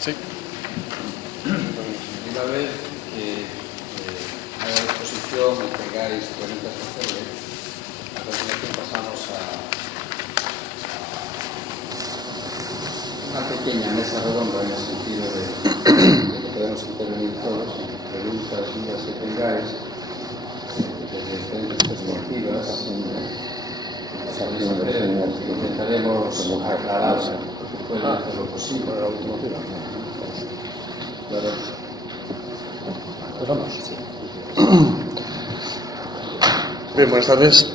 Sí. Primera vez que haga la exposición y tengáis preguntas que hacerle, a continuación pasamos a una pequeña mesa redonda en el sentido de que podemos intervenir todos, preguntas, dudas que tengáis, desde diferentes perspectivas. Intentaremos aclarar lo posible. Claro. Pues vamos. Bien, buenas tardes.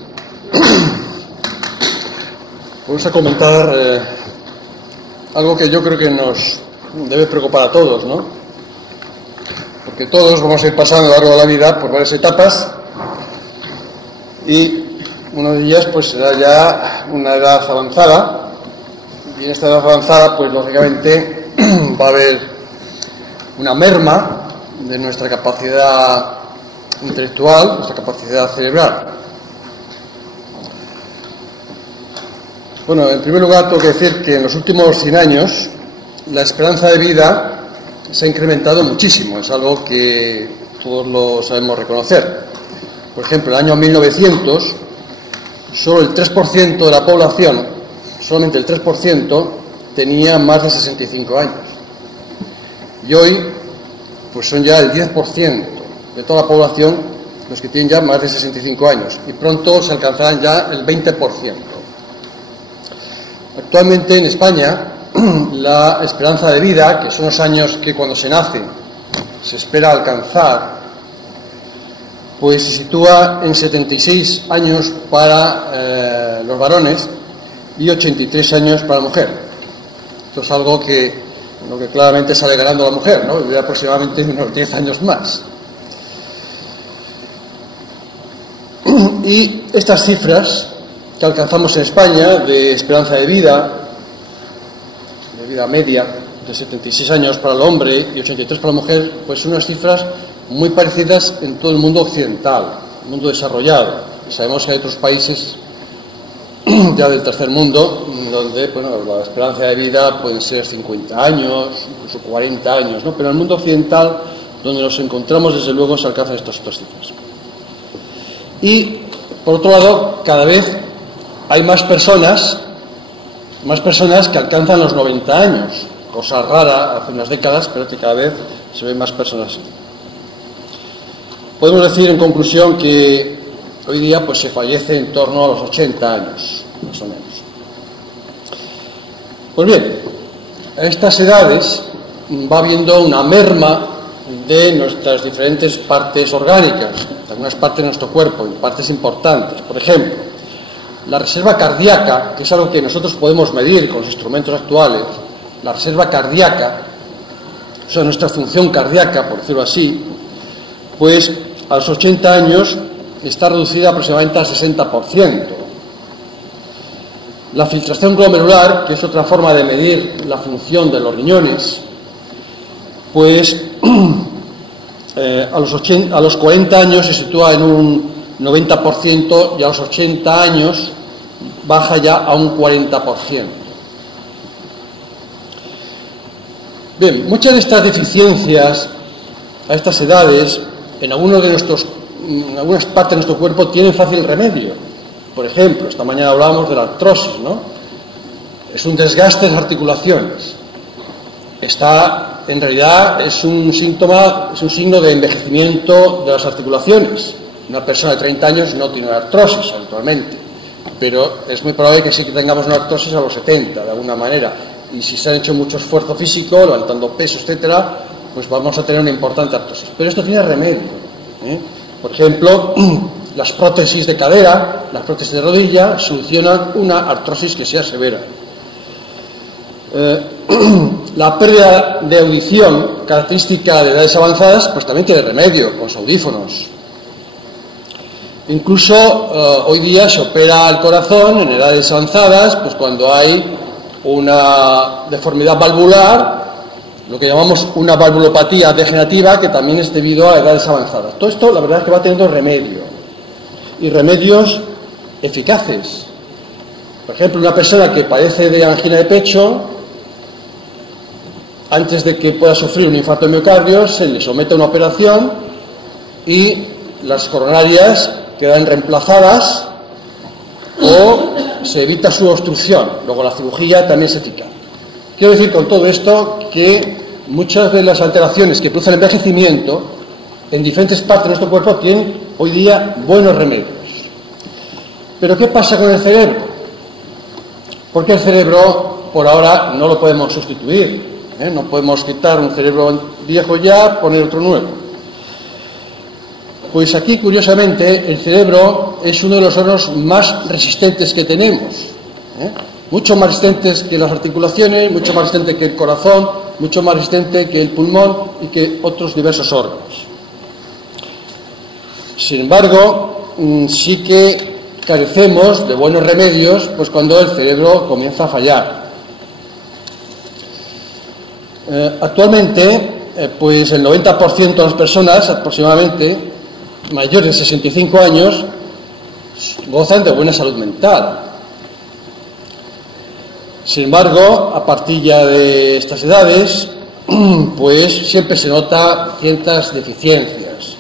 Vamos a comentar algo que yo creo que nos debe preocupar a todos, ¿no? Porque todos vamos a ir pasando a lo largo de la vida por varias etapas y una de ellas pues será ya una edad avanzada, y en esta edad avanzada pues lógicamente va a haber una merma de nuestra capacidad intelectual, nuestra capacidad cerebral. Bueno, en primer lugar tengo que decir que en los últimos 100 años la esperanza de vida se ha incrementado muchísimo, es algo que todos lo sabemos reconocer. Por ejemplo, en el año 1900 solo el 3% de la población, solamente el 3%, tenía más de 65 años. Y hoy, pues son ya el 10% de toda la población los que tienen ya más de 65 años. Y pronto se alcanzarán ya el 20%. Actualmente en España, la esperanza de vida, que son los años que cuando se nace se espera alcanzar, pues se sitúa en 76 años para los varones y 83 años para la mujer. Esto es algo que claramente sale ganando la mujer, ¿no? Vivirá aproximadamente unos 10 años más. Y estas cifras que alcanzamos en España de esperanza de vida media, de 76 años para el hombre y 83 para la mujer, pues son unas cifras muy parecidas en todo el mundo occidental, el mundo desarrollado. Y sabemos que hay otros países ya del tercer mundo donde, bueno, la esperanza de vida puede ser 50 años, incluso 40 años, ¿no? Pero en el mundo occidental, donde nos encontramos, desde luego se alcanzan estas cifras. Y, por otro lado, cada vez hay más personas que alcanzan los 90 años, cosa rara hace unas décadas, pero que cada vez se ven más personas así. Podemos decir en conclusión que hoy día pues se fallece en torno a los 80 años, más o menos. Pues bien, a estas edades va habiendo una merma de nuestras diferentes partes orgánicas, de algunas partes de nuestro cuerpo, partes importantes. Por ejemplo, la reserva cardíaca, que es algo que nosotros podemos medir con los instrumentos actuales, la reserva cardíaca, o sea, nuestra función cardíaca, por decirlo así, pues a los 80 años está reducida aproximadamente al 60%. La filtración glomerular, que es otra forma de medir la función de los riñones, pues a los 40 años se sitúa en un 90% y a los 80 años baja ya a un 40%. Bien, muchas de estas deficiencias a estas edades en algunas partes de nuestro cuerpo tienen fácil remedio. Por ejemplo, esta mañana hablábamos de la artrosis, ¿no? Es un desgaste en las articulaciones. En realidad es un signo de envejecimiento de las articulaciones. Una persona de 30 años no tiene una artrosis habitualmente, pero es muy probable que sí que tengamos una artrosis a los 70, de alguna manera. Y si se ha hecho mucho esfuerzo físico, levantando peso, etcétera, pues vamos a tener una importante artrosis. Pero esto tiene remedio, ¿eh? Por ejemplo, las prótesis de cadera, las prótesis de rodilla, solucionan una artrosis que sea severa. La pérdida de audición, característica de edades avanzadas, pues también tiene remedio con los audífonos. Incluso hoy día se opera el corazón en edades avanzadas, pues cuando hay una deformidad valvular, lo que llamamos una valvulopatía degenerativa, que también es debido a edades avanzadas. Todo esto, la verdad es que va teniendo remedio, y remedios eficaces. Por ejemplo, una persona que padece de angina de pecho, antes de que pueda sufrir un infarto de miocardio, se le somete a una operación y las coronarias quedan reemplazadas o se evita su obstrucción. Luego la cirugía también es eficaz. Quiero decir con todo esto que muchas de las alteraciones que producen envejecimiento en diferentes partes de nuestro cuerpo tienen hoy día buenos remedios. Pero ¿qué pasa con el cerebro? Porque el cerebro por ahora no lo podemos sustituir, no podemos quitar un cerebro viejo ya, poner otro nuevo. Pues aquí, curiosamente, el cerebro es uno de los órganos más resistentes que tenemos, mucho más resistentes que las articulaciones, mucho más resistente que el corazón, mucho más resistente que el pulmón y que otros diversos órganos. Sin embargo, sí que carecemos de buenos remedios pues cuando el cerebro comienza a fallar. Actualmente, pues el 90% de las personas, aproximadamente, mayores de 65 años, gozan de buena salud mental. Sin embargo, a partir ya de estas edades, pues siempre se nota ciertas deficiencias.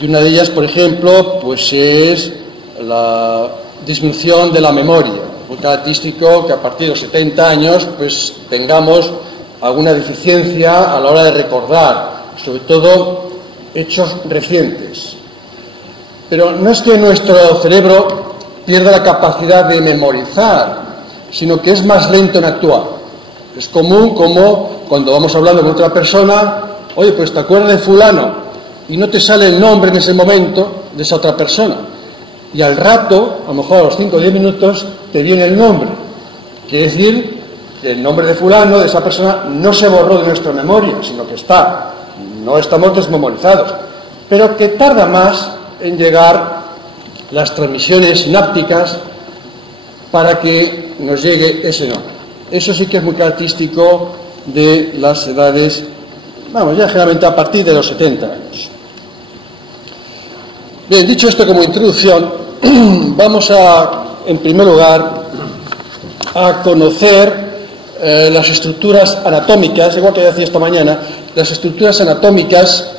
Y una de ellas, por ejemplo, pues es la disminución de la memoria. Es muy característico que a partir de los 70 años pues tengamos alguna deficiencia a la hora de recordar, sobre todo hechos recientes. Pero no es que nuestro cerebro pierda la capacidad de memorizar, sino que es más lento en actuar. Es común como cuando vamos hablando con otra persona, oye, pues te acuerdas de fulano, y no te sale el nombre en ese momento de esa otra persona. Y al rato, a lo mejor a los 5 o 10 minutos, te viene el nombre. Quiere decir que el nombre de fulano, de esa persona, no se borró de nuestra memoria, sino que no estamos desmemorizados. Pero que tarda más en llegar las transmisiones sinápticas para que nos llegue ese nombre. Eso sí que es muy característico de las edades, vamos, ya generalmente a partir de los 70 años. Bien, dicho esto como introducción, vamos en primer lugar, a conocer las estructuras anatómicas, igual que decía esta mañana, las estructuras anatómicas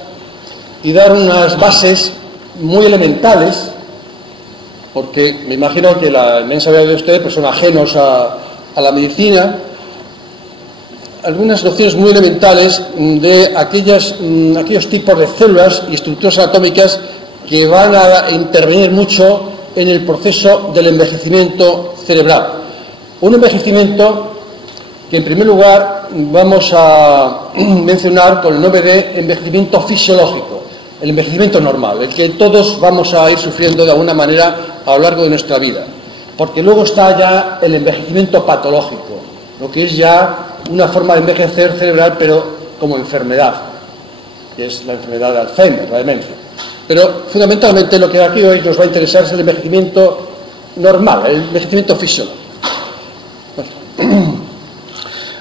y dar unas bases muy elementales, porque me imagino que la inmensa mayoría de ustedes pues son ajenos a la medicina, algunas nociones muy elementales de aquellos tipos de células y estructuras anatómicas que van a intervenir mucho en el proceso del envejecimiento cerebral. Un envejecimiento que en primer lugar vamos a mencionar con el nombre de envejecimiento fisiológico, el envejecimiento normal, el que todos vamos a ir sufriendo de alguna manera a lo largo de nuestra vida. Porque luego está ya el envejecimiento patológico, lo que es ya una forma de envejecer cerebral, pero como enfermedad, que es la enfermedad de Alzheimer, la demencia. Pero fundamentalmente lo que aquí hoy nos va a interesar es el envejecimiento normal, el envejecimiento fisiológico.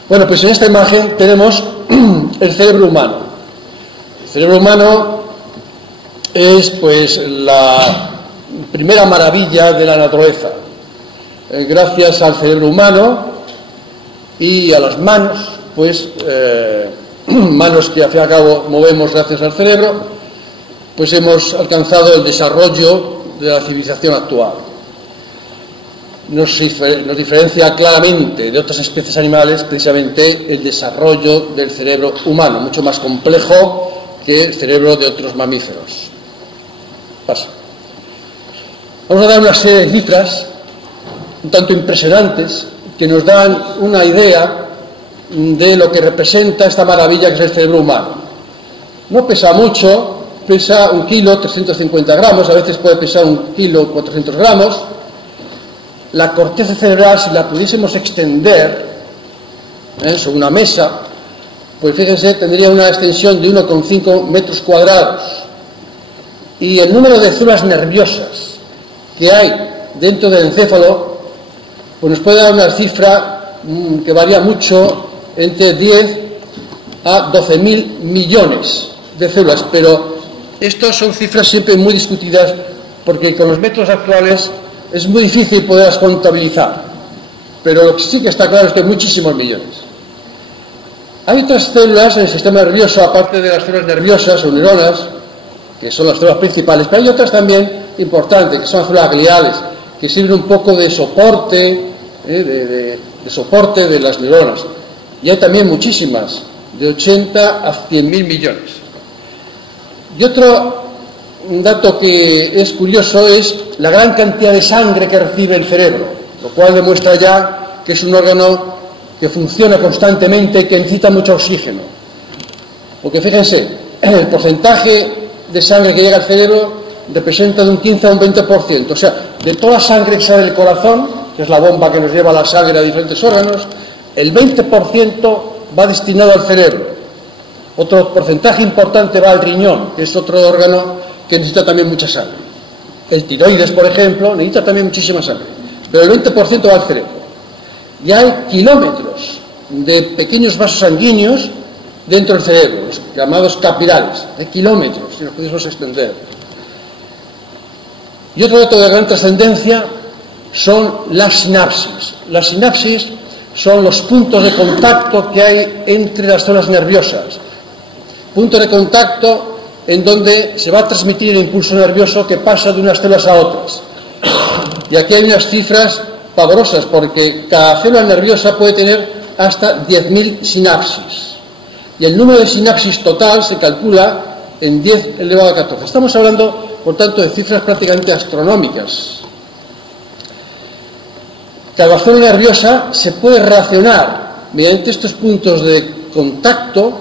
Bueno, pues en esta imagen tenemos el cerebro humano. El cerebro humano es pues la primera maravilla de la naturaleza. Gracias al cerebro humano y a las manos, pues manos que al fin y al cabo movemos gracias al cerebro, pues hemos alcanzado el desarrollo de la civilización actual. Nos diferencia claramente de otras especies animales precisamente el desarrollo del cerebro humano, mucho más complejo que el cerebro de otros mamíferos. Pasa. Vamos a dar una serie de cifras un tanto impresionantes que nos dan una idea de lo que representa esta maravilla que es el cerebro humano. No pesa mucho, pesa 1 kilo 350 gramos, a veces puede pesar 1 kilo 400 gramos. La corteza cerebral, si la pudiésemos extender sobre una mesa, pues fíjense, tendría una extensión de 1,5 metros cuadrados. Y el número de células nerviosas que hay dentro del encéfalo, pues nos puede dar una cifra que varía mucho, entre 10 a 12.000 millones de células, pero estas son cifras siempre muy discutidas porque con los métodos actuales es muy difícil poderlas contabilizar, pero lo que sí que está claro es que hay muchísimos millones. Hay otras células en el sistema nervioso, aparte de las células nerviosas o neuronas, que son las células principales, pero hay otras también importantes, que son las células gliales, que sirven un poco de soporte, de soporte de las neuronas. Y hay también muchísimas, de 80 a 100.000 millones. Y otro dato que es curioso es la gran cantidad de sangre que recibe el cerebro, lo cual demuestra ya que es un órgano que funciona constantemente, que necesita mucho oxígeno. Porque fíjense, el porcentaje de sangre que llega al cerebro representa de un 15 a un 20%. O sea, de toda la sangre que sale del corazón, que es la bomba que nos lleva la sangre a diferentes órganos, el 20% va destinado al cerebro. Otro porcentaje importante va al riñón, que es otro órgano que necesita también mucha sangre. El tiroides, por ejemplo, necesita también muchísima sangre, pero el 20% va al cerebro. Y hay kilómetros de pequeños vasos sanguíneos dentro del cerebro, los llamados capilares, de kilómetros, si nos pudiésemos extender. Y otro dato de gran trascendencia son las sinapsis. Las sinapsis son los puntos de contacto que hay entre las zonas nerviosas. Puntos de contacto en donde se va a transmitir el impulso nervioso que pasa de unas células a otras. Y aquí hay unas cifras pavorosas, porque cada célula nerviosa puede tener hasta 10.000 sinapsis. Y el número de sinapsis total se calcula en 10 elevado a 14. Estamos hablando, por tanto, de cifras prácticamente astronómicas. Cada célula nerviosa se puede relacionar mediante estos puntos de contacto,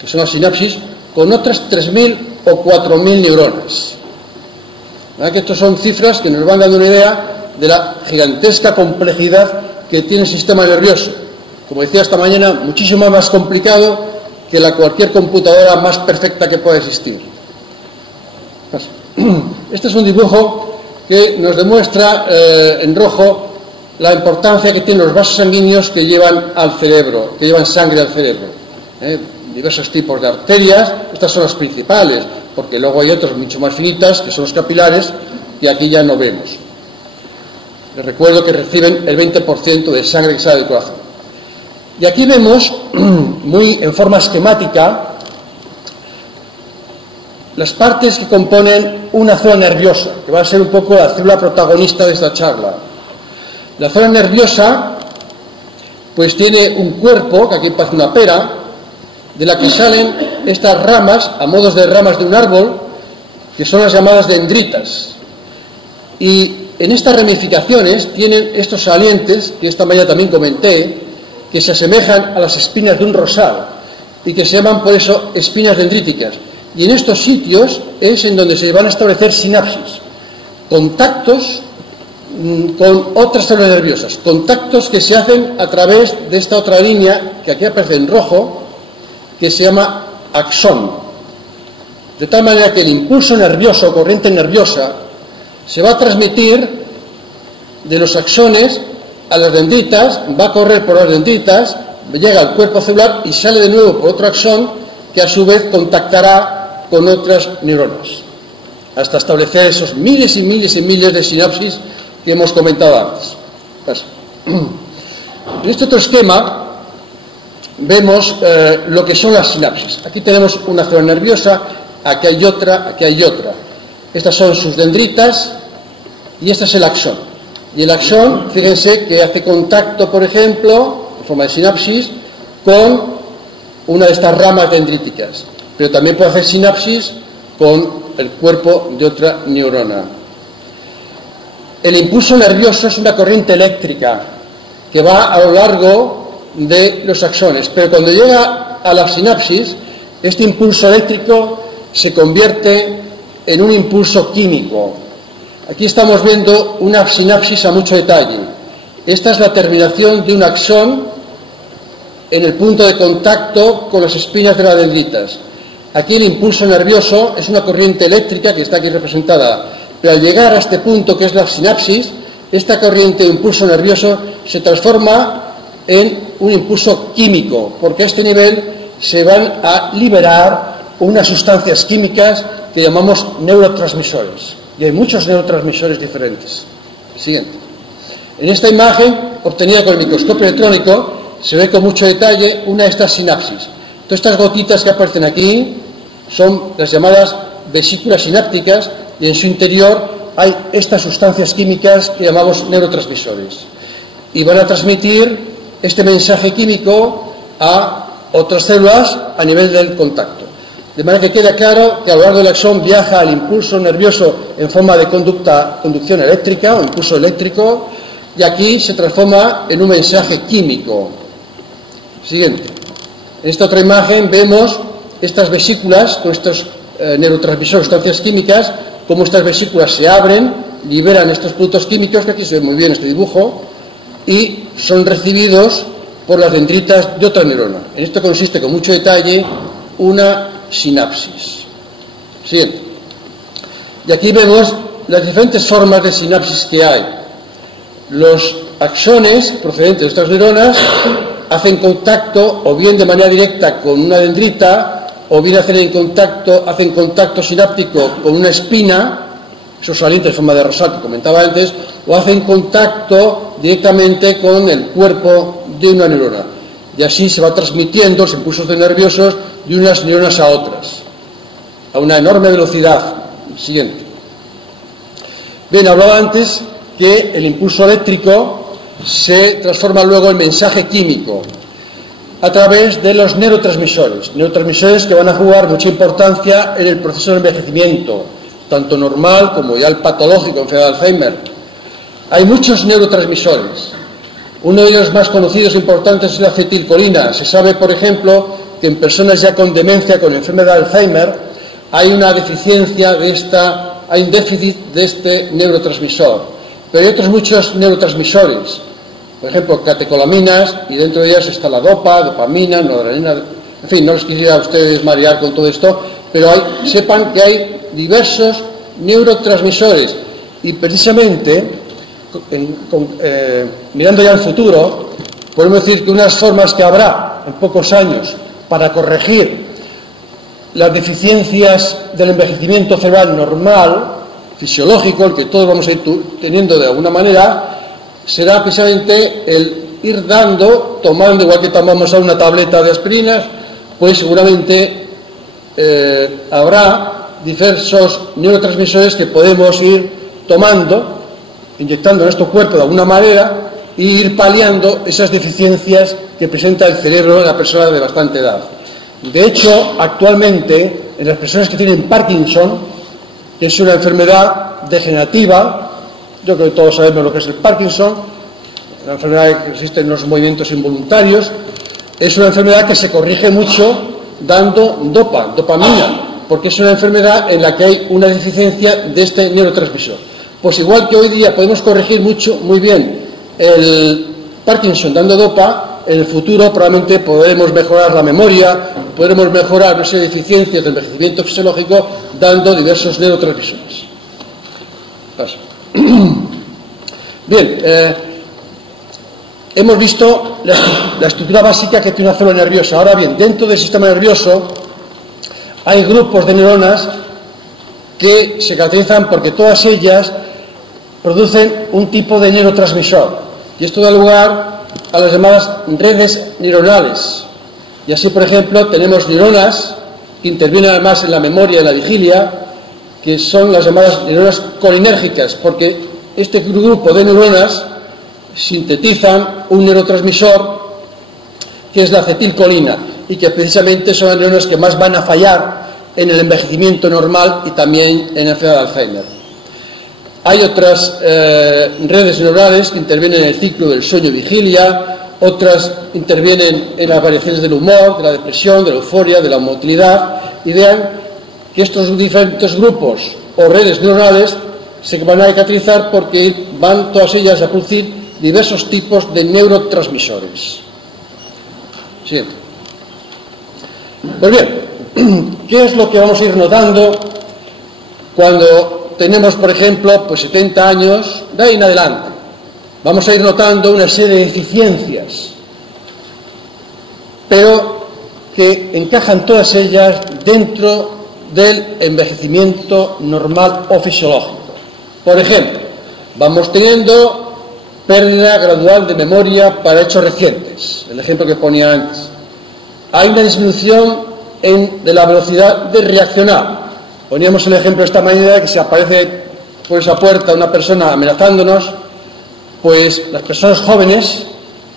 que son las sinapsis, con otras 3.000 o 4.000 neuronas. ¿Verdad que estas son cifras que nos van dando una idea de la gigantesca complejidad que tiene el sistema nervioso? Como decía esta mañana, muchísimo más complicado que cualquier computadora más perfecta que pueda existir. Este es un dibujo que nos demuestra en rojo la importancia que tienen los vasos sanguíneos que llevan al cerebro, que llevan sangre al cerebro. Diversos tipos de arterias, estas son las principales, porque luego hay otras mucho más finitas, que son los capilares, y aquí ya no vemos. Les recuerdo que reciben el 20% de sangre que sale del corazón. Y aquí vemos, muy en forma esquemática, las partes que componen una célula nerviosa, que va a ser un poco la célula protagonista de esta charla. La célula nerviosa, pues tiene un cuerpo, que aquí parece una pera, de la que salen estas ramas, a modos de ramas de un árbol, que son las llamadas dendritas. Y en estas ramificaciones tienen estos salientes, que esta mañana también comenté, que se asemejan a las espinas de un rosal, y que se llaman por eso espinas dendríticas. Y en estos sitios es en donde se van a establecer sinapsis, contactos con otras células nerviosas, contactos que se hacen a través de esta otra línea, que aquí aparece en rojo, que se llama axón. De tal manera que el impulso nervioso, corriente nerviosa, se va a transmitir de los axones a las dendritas, va a correr por las dendritas, llega al cuerpo celular y sale de nuevo por otro axón, que a su vez contactará con otras neuronas, hasta establecer esos miles y miles y miles de sinapsis que hemos comentado antes. En este otro esquema vemos lo que son las sinapsis. Aquí tenemos una célula nerviosa, aquí hay otra, aquí hay otra. Estas son sus dendritas y este es el axón. Y el axón, fíjense que hace contacto, por ejemplo, en forma de sinapsis, con una de estas ramas dendríticas. Pero también puede hacer sinapsis con el cuerpo de otra neurona. El impulso nervioso es una corriente eléctrica que va a lo largo de los axones, pero cuando llega a la sinapsis, este impulso eléctrico se convierte en un impulso químico. Aquí estamos viendo una sinapsis a mucho detalle. Esta es la terminación de un axón en el punto de contacto con las espinas de las dendritas. Aquí el impulso nervioso es una corriente eléctrica que está aquí representada, pero al llegar a este punto que es la sinapsis, esta corriente de impulso nervioso se transforma en un impulso químico, porque a este nivel se van a liberar unas sustancias químicas que llamamos neurotransmisores. Y hay muchos neurotransmisores diferentes. Siguiente. En esta imagen, obtenida con el microscopio electrónico, se ve con mucho detalle una de estas sinapsis. Todas estas gotitas que aparecen aquí son las llamadas vesículas sinápticas, y en su interior hay estas sustancias químicas que llamamos neurotransmisores, y van a transmitir este mensaje químico a otras células a nivel del contacto. De manera que queda claro que a lo largo del axón viaja el impulso nervioso en forma de conducción eléctrica o impulso eléctrico, y aquí se transforma en un mensaje químico. Siguiente. En esta otra imagen vemos estas vesículas con estos neurotransmisores, sustancias químicas, cómo estas vesículas se abren, liberan estos productos químicos, que aquí se ve muy bien en este dibujo, y son recibidos por las dendritas de otra neurona. En esto consiste con mucho detalle una sinapsis. Siguiente. Y aquí vemos las diferentes formas de sinapsis que hay. Los axones procedentes de estas neuronas hacen contacto o bien de manera directa con una dendrita, o bien hacen contacto sináptico con una espina, esos salientes en forma de rosal que comentaba antes, o hacen contacto directamente con el cuerpo de una neurona. Y así se va transmitiendo los impulsos nerviosos de unas neuronas a otras, a una enorme velocidad. Siguiente. Bien, hablaba antes que el impulso eléctrico se transforma luego en mensaje químico a través de los neurotransmisores que van a jugar mucha importancia en el proceso de envejecimiento, tanto normal como ya el patológico, enfermedad de Alzheimer. Hay muchos neurotransmisores. Uno de los más conocidos e importantes es la acetilcolina. Se sabe, por ejemplo, que en personas ya con demencia, con enfermedad de Alzheimer, hay una deficiencia hay un déficit de este neurotransmisor. Pero hay otros muchos neurotransmisores, por ejemplo, catecolaminas, y dentro de ellas está la dopamina, noradrenalina, en fin, no les quisiera a ustedes marear con todo esto, pero sepan que hay diversos neurotransmisores, y precisamente, mirando ya al futuro, podemos decir que unas formas que habrá en pocos años para corregir las deficiencias del envejecimiento cerebral normal, fisiológico, el que todos vamos a ir teniendo de alguna manera, será precisamente el ir tomando, igual que tomamos una tableta de aspirinas, pues seguramente habrá diversos neurotransmisores que podemos ir tomando, inyectando en nuestro cuerpo de alguna manera, e ir paliando esas deficiencias que presenta el cerebro en la persona de bastante edad. De hecho, actualmente, en las personas que tienen Parkinson, que es una enfermedad degenerativa, yo creo que todos sabemos lo que es el Parkinson, una enfermedad que consiste en los movimientos involuntarios, es una enfermedad que se corrige mucho dando dopamina, porque es una enfermedad en la que hay una deficiencia de este neurotransmisor. Pues igual que hoy día podemos corregir muy bien el Parkinson dando dopa, en el futuro probablemente podremos mejorar la memoria, podremos mejorar no sé, deficiencias del envejecimiento fisiológico dando diversos neurotransmisores. Paso. Bien, hemos visto la estructura básica que tiene una célula nerviosa. Ahora bien, dentro del sistema nervioso hay grupos de neuronas que se caracterizan porque todas ellas producen un tipo de neurotransmisor, y esto da lugar a las llamadas redes neuronales. Y así, por ejemplo, tenemos neuronas que intervienen además en la memoria y en la vigilia, que son las llamadas neuronas colinérgicas, porque este grupo de neuronas sintetizan un neurotransmisor que es la acetilcolina, y que precisamente son las neuronas que más van a fallar en el envejecimiento normal y también en la enfermedad de Alzheimer. Hay otras redes neurales que intervienen en el ciclo del sueño-vigilia, otras intervienen en las variaciones del humor, de la depresión, de la euforia, de la motilidad, y vean que estos diferentes grupos o redes neuronales se van a caracterizar porque van todas ellas a producir diversos tipos de neurotransmisores. Siguiente. Pues bien, ¿qué es lo que vamos a ir notando cuando tenemos, por ejemplo, pues 70 años, de ahí en adelante? Vamos a ir notando una serie de deficiencias, pero que encajan todas ellas dentro del envejecimiento normal o fisiológico. Por ejemplo, vamos teniendo pérdida gradual de memoria para hechos recientes, el ejemplo que ponía antes. Hay una disminución de la velocidad de reaccionar. Poníamos el ejemplo esta mañana de que si aparece por esa puerta una persona amenazándonos, pues las personas jóvenes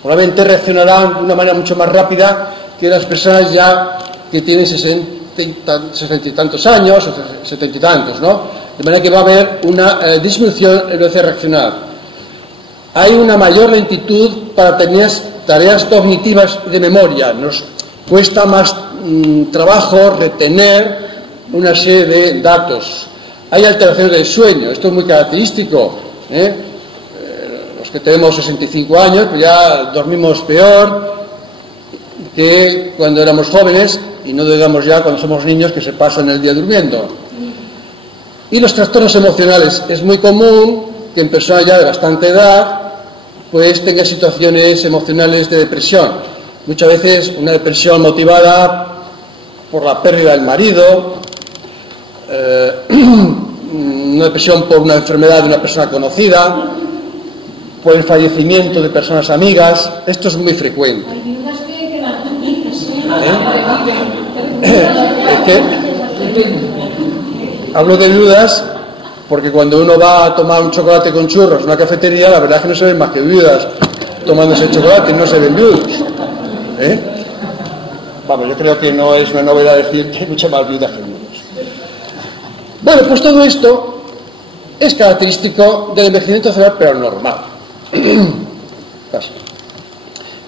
probablemente reaccionarán de una manera mucho más rápida que las personas ya que tienen 60 y tantos años o 70 y tantos, ¿no? De manera que va a haber una disminución en la velocidad de reaccionar. Hay una mayor lentitud para tareas cognitivas de memoria. Nos cuesta más trabajo retener una serie de datos. Hay alteraciones del sueño, esto es muy característico, los que tenemos 65 años, pues ya dormimos peor que cuando éramos jóvenes, y no digamos ya cuando somos niños que se pasan el día durmiendo. Y los trastornos emocionales, es muy común que en personas ya de bastante edad pues tengan situaciones emocionales de depresión, muchas veces una depresión motivada por la pérdida del marido, una depresión por una enfermedad de una persona conocida, por el fallecimiento de personas amigas. Esto es muy frecuente. Hablo de viudas porque cuando uno va a tomar un chocolate con churros en una cafetería, la verdad es que no se ven más que viudas tomándose chocolate, no se ven viudos. Vamos, yo creo que no es una novedad decir que hay muchas más viudas que viudos. Bueno, pues todo esto es característico del envejecimiento cerebral, pero normal.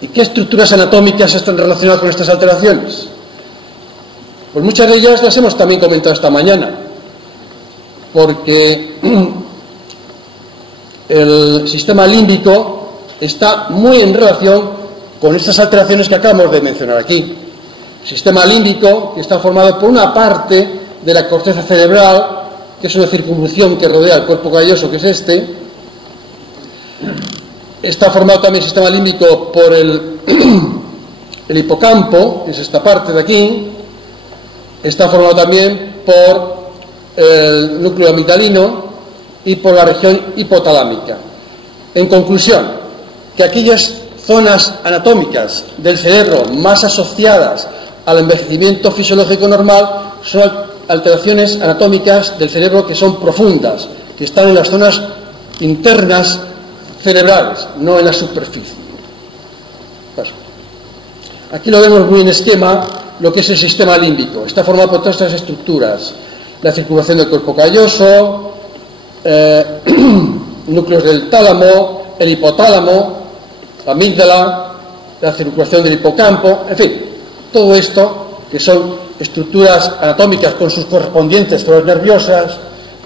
¿Y qué estructuras anatómicas están relacionadas con estas alteraciones? Pues muchas de ellas las hemos también comentado esta mañana, porque el sistema límbico está muy en relación con estas alteraciones que acabamos de mencionar aquí. El sistema límbico, que está formado por una parte de la corteza cerebral, que es una circunvolución que rodea el cuerpo calloso, que es este. Está formado también el sistema límbico por el hipocampo, que es esta parte de aquí. Está formado también por el núcleo amigdalino y por la región hipotalámica. En conclusión, que aquellas zonas anatómicas del cerebro más asociadas al envejecimiento fisiológico normal son alteraciones anatómicas del cerebro que son profundas, que están en las zonas internas cerebrales, no en la superficie. Aquí lo vemos muy en esquema, lo que es el sistema límbico. Está formado por todas estas estructuras: la circulación del cuerpo calloso, núcleos del tálamo, el hipotálamo, la amígdala, la circulación del hipocampo, en fin, todo esto, que son estructuras anatómicas con sus correspondientes zonas nerviosas,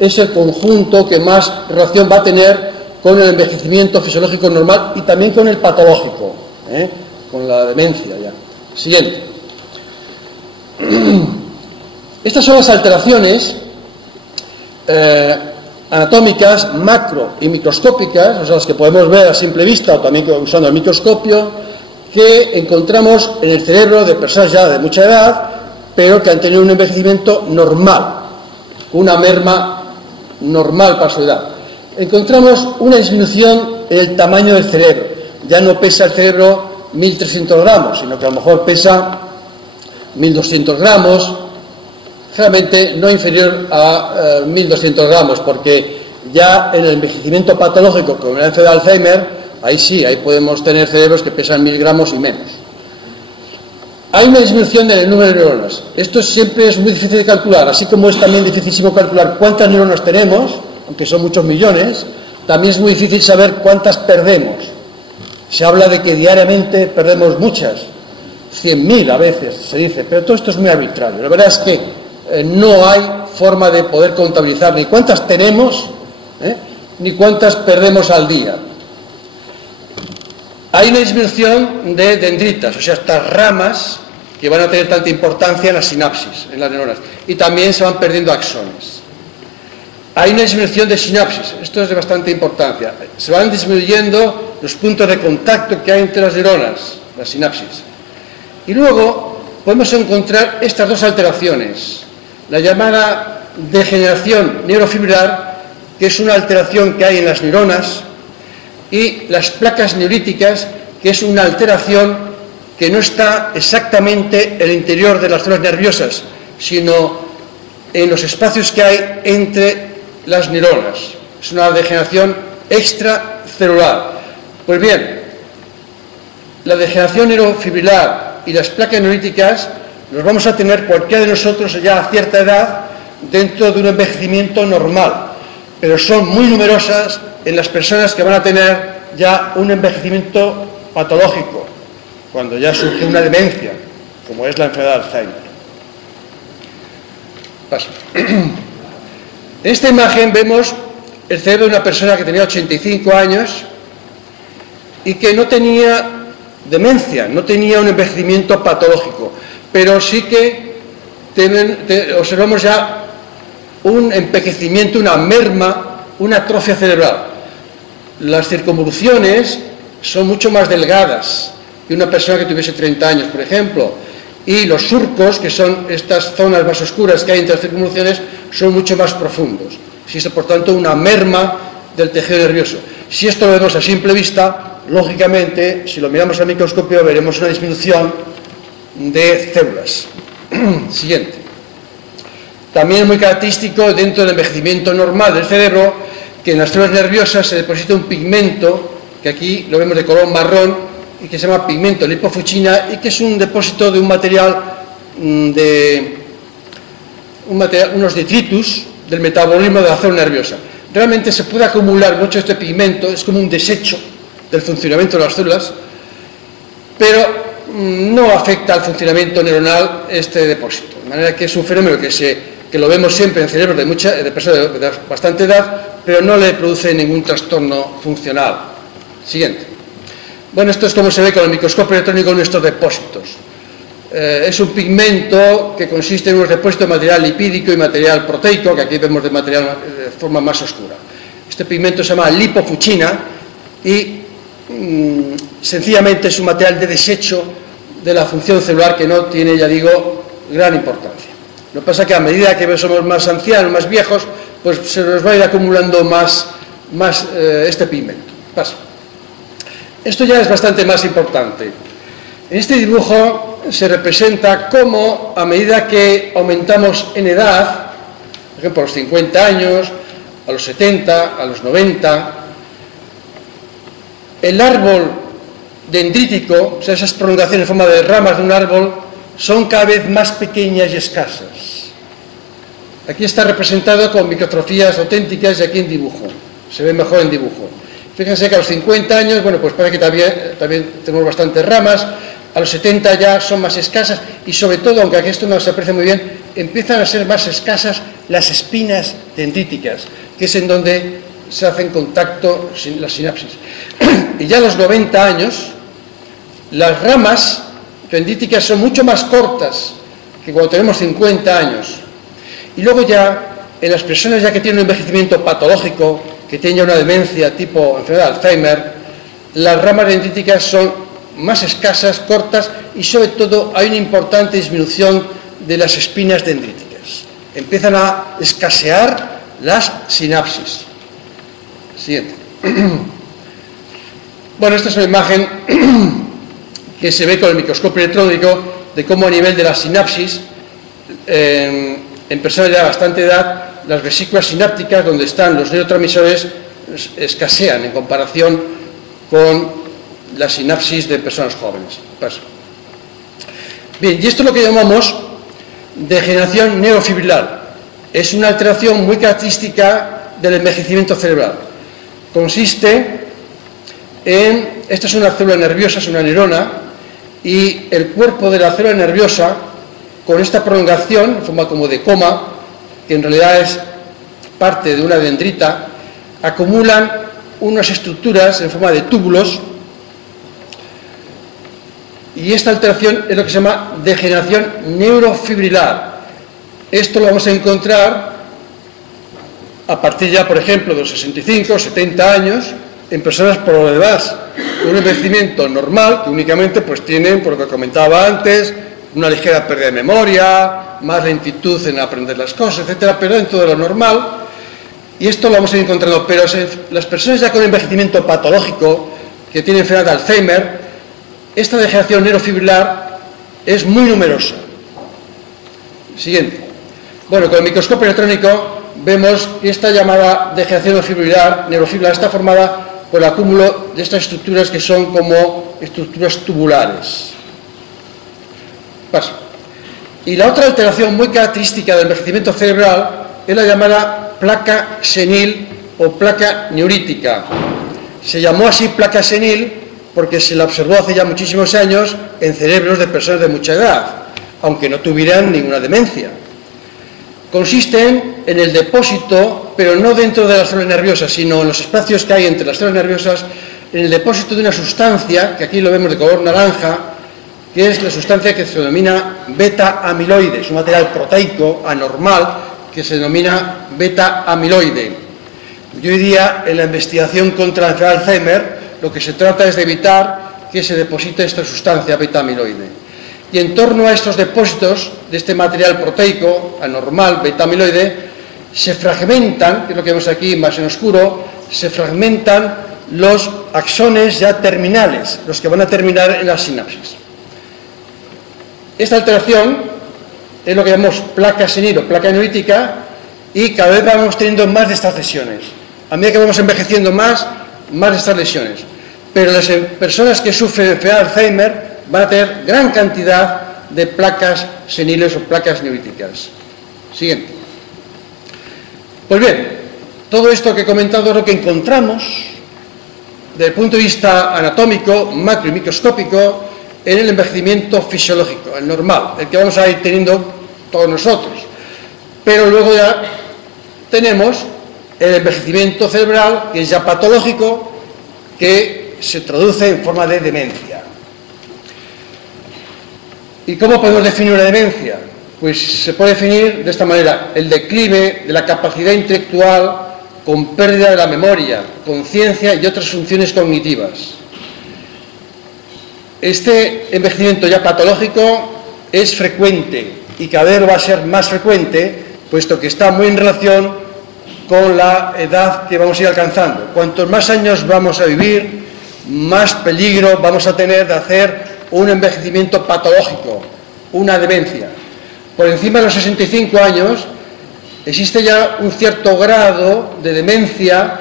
es el conjunto que más relación va a tener con el envejecimiento fisiológico normal y también con el patológico, con la demencia ya. Siguiente. Estas son las alteraciones anatómicas macro y microscópicas, o sea, las que podemos ver a simple vista o también usando el microscopio, que encontramos en el cerebro de personas ya de mucha edad, pero que han tenido un envejecimiento normal, una merma normal para su edad. Encontramos una disminución en el tamaño del cerebro. Ya no pesa el cerebro 1.300 gramos, sino que a lo mejor pesa 1.200 gramos, generalmente no inferior a 1.200 gramos, porque ya en el envejecimiento patológico con la enfermedad de Alzheimer, ahí sí, ahí podemos tener cerebros que pesan 1.000 gramos y menos. Hay una disminución del número de neuronas. Esto siempre es muy difícil de calcular, así como es también dificilísimo calcular cuántas neuronas tenemos, aunque son muchos millones, también es muy difícil saber cuántas perdemos. Se habla de que diariamente perdemos muchas, 100.000 a veces se dice, pero todo esto es muy arbitrario. La verdad es que no hay forma de poder contabilizar ni cuántas tenemos, ni cuántas perdemos al día. Hay una disminución de dendritas, o sea, estas ramas que van a tener tanta importancia en la sinapsis, en las neuronas, y también se van perdiendo axones. Hay una disminución de sinapsis, esto es de bastante importancia. Se van disminuyendo los puntos de contacto que hay entre las neuronas, la sinapsis. Y luego podemos encontrar estas dos alteraciones, la llamada degeneración neurofibrilar, que es una alteración que hay en las neuronas, y las placas neolíticas, que es una alteración que no está exactamente en el interior de las células nerviosas, sino en los espacios que hay entre las neuronas. Es una degeneración extracelular. Pues bien, la degeneración neurofibrilar y las placas neolíticas los vamos a tener cualquiera de nosotros ya a cierta edad dentro de un envejecimiento normal, pero son muy numerosas en las personas que van a tener ya un envejecimiento patológico, cuando ya surge una demencia, como es la enfermedad de Alzheimer. Paso. En esta imagen vemos el cerebro de una persona que tenía 85 años y que no tenía demencia, no tenía un envejecimiento patológico, pero sí que observamos ya un empequecimiento, una merma, una atrofia cerebral. Las circunvoluciones son mucho más delgadas que una persona que tuviese 30 años, por ejemplo, y los surcos, que son estas zonas más oscuras que hay entre las circunvoluciones, son mucho más profundos. Existe, por tanto, una merma del tejido nervioso. Si esto lo vemos a simple vista, lógicamente, si lo miramos al microscopio, veremos una disminución de células. Siguiente. También es muy característico dentro del envejecimiento normal del cerebro que en las células nerviosas se deposita un pigmento, que aquí lo vemos de color marrón, y que se llama pigmento lipofucina, y que es un depósito de un material, unos detritus del metabolismo de la célula nerviosa. Realmente se puede acumular mucho este pigmento, es como un desecho del funcionamiento de las células, pero no afecta al funcionamiento neuronal este depósito. De manera que es un fenómeno que lo vemos siempre en cerebros de personas de bastante edad, pero no le produce ningún trastorno funcional. Siguiente. Bueno, esto es como se ve con el microscopio electrónico nuestros depósitos. Es un pigmento que consiste en unos depósitos de material lipídico y material proteico, que aquí vemos de material de forma más oscura. Este pigmento se llama lipofucina y sencillamente es un material de desecho de la función celular que no tiene, ya digo, gran importancia. Lo que pasa es que a medida que somos más ancianos, más viejos, pues se nos va a ir acumulando más este pigmento. Paso. Esto ya es bastante más importante. En este dibujo se representa cómo, a medida que aumentamos en edad, por ejemplo a los 50 años, a los 70, a los 90, el árbol dendrítico, o sea, esas prolongaciones en forma de ramas de un árbol, son cada vez más pequeñas y escasas. Aquí está representado con microtrofías auténticas y aquí en dibujo. Se ve mejor en dibujo. Fíjense que a los 50 años, bueno, pues parece que también tenemos bastantes ramas, a los 70 ya son más escasas y sobre todo, aunque aquí esto no se aprecia muy bien, empiezan a ser más escasas las espinas dendríticas, que es en donde se hacen contacto las sinapsis. Y ya a los 90 años, las ramas dendríticas son mucho más cortas que cuando tenemos 50 años. Y luego ya, en las personas ya que tienen un envejecimiento patológico, que tienen ya una demencia tipo enfermedad de Alzheimer, las ramas dendríticas son más escasas, cortas y sobre todo hay una importante disminución de las espinas dendríticas. Empiezan a escasear las sinapsis. Siguiente. Bueno, esta es una imagen que se ve con el microscopio electrónico de cómo a nivel de la sinapsis, en personas de bastante edad, las vesículas sinápticas donde están los neurotransmisores escasean en comparación con la sinapsis de personas jóvenes. Paso. Bien, y esto es lo que llamamos degeneración neurofibrilar. Es una alteración muy característica del envejecimiento cerebral. Consiste en, esta es una célula nerviosa, es una neurona, y el cuerpo de la célula nerviosa, con esta prolongación, en forma como de coma, que en realidad es parte de una dendrita, acumulan unas estructuras en forma de túbulos, y esta alteración es lo que se llama degeneración neurofibrilar. Esto lo vamos a encontrar a partir ya, por ejemplo, de los 65 o 70 años, en personas por lo demás con un envejecimiento normal, que únicamente pues tienen, por lo que comentaba antes, una ligera pérdida de memoria, más lentitud en aprender las cosas, etcétera, pero dentro de lo normal. y esto lo vamos a ir encontrando, pero las personas ya con envejecimiento patológico, que tienen enfermedad de Alzheimer, esta degeneración neurofibrilar es muy numerosa. Siguiente. Bueno, con el microscopio electrónico vemos que esta llamada degeneración neurofibrilar está formada por el acúmulo de estas estructuras que son como estructuras tubulares. Paso. Y la otra alteración muy característica del envejecimiento cerebral es la llamada placa senil o placa neurítica. Se llamó así placa senil porque se la observó hace ya muchísimos años en cerebros de personas de mucha edad, aunque no tuvieran ninguna demencia. Consisten en el depósito, pero no dentro de las células nerviosas, sino en los espacios que hay entre las células nerviosas, en el depósito de una sustancia, que aquí lo vemos de color naranja, que es la sustancia que se denomina beta-amiloide. Es un material proteico anormal que se denomina beta-amiloide. Y hoy día, en la investigación contra la enfermedad de Alzheimer, lo que se trata es de evitar que se deposite esta sustancia beta-amiloide. Y en torno a estos depósitos de este material proteico anormal, beta-amiloide, se fragmentan, que es lo que vemos aquí más en oscuro, se fragmentan los axones ya terminales, los que van a terminar en las sinapsis. Esta alteración es lo que llamamos placa senil o placa neurítica, y cada vez vamos teniendo más de estas lesiones. A medida que vamos envejeciendo más de estas lesiones. Pero las personas que sufren de enfermedad de Alzheimer van a tener gran cantidad de placas seniles o placas neuríticas. Siguiente. Pues bien, todo esto que he comentado es lo que encontramos desde el punto de vista anatómico, macro y microscópico en el envejecimiento fisiológico, el normal, el que vamos a ir teniendo todos nosotros. Pero luego ya tenemos el envejecimiento cerebral, que es ya patológico, que se traduce en forma de demencia. ¿Y cómo podemos definir una demencia? Pues se puede definir de esta manera: el declive de la capacidad intelectual con pérdida de la memoria, conciencia y otras funciones cognitivas. Este envejecimiento ya patológico es frecuente y cada vez va a ser más frecuente, puesto que está muy en relación con la edad que vamos a ir alcanzando. Cuantos más años vamos a vivir, más peligro vamos a tener de hacer un envejecimiento patológico, una demencia. Por encima de los 65 años existe ya un cierto grado de demencia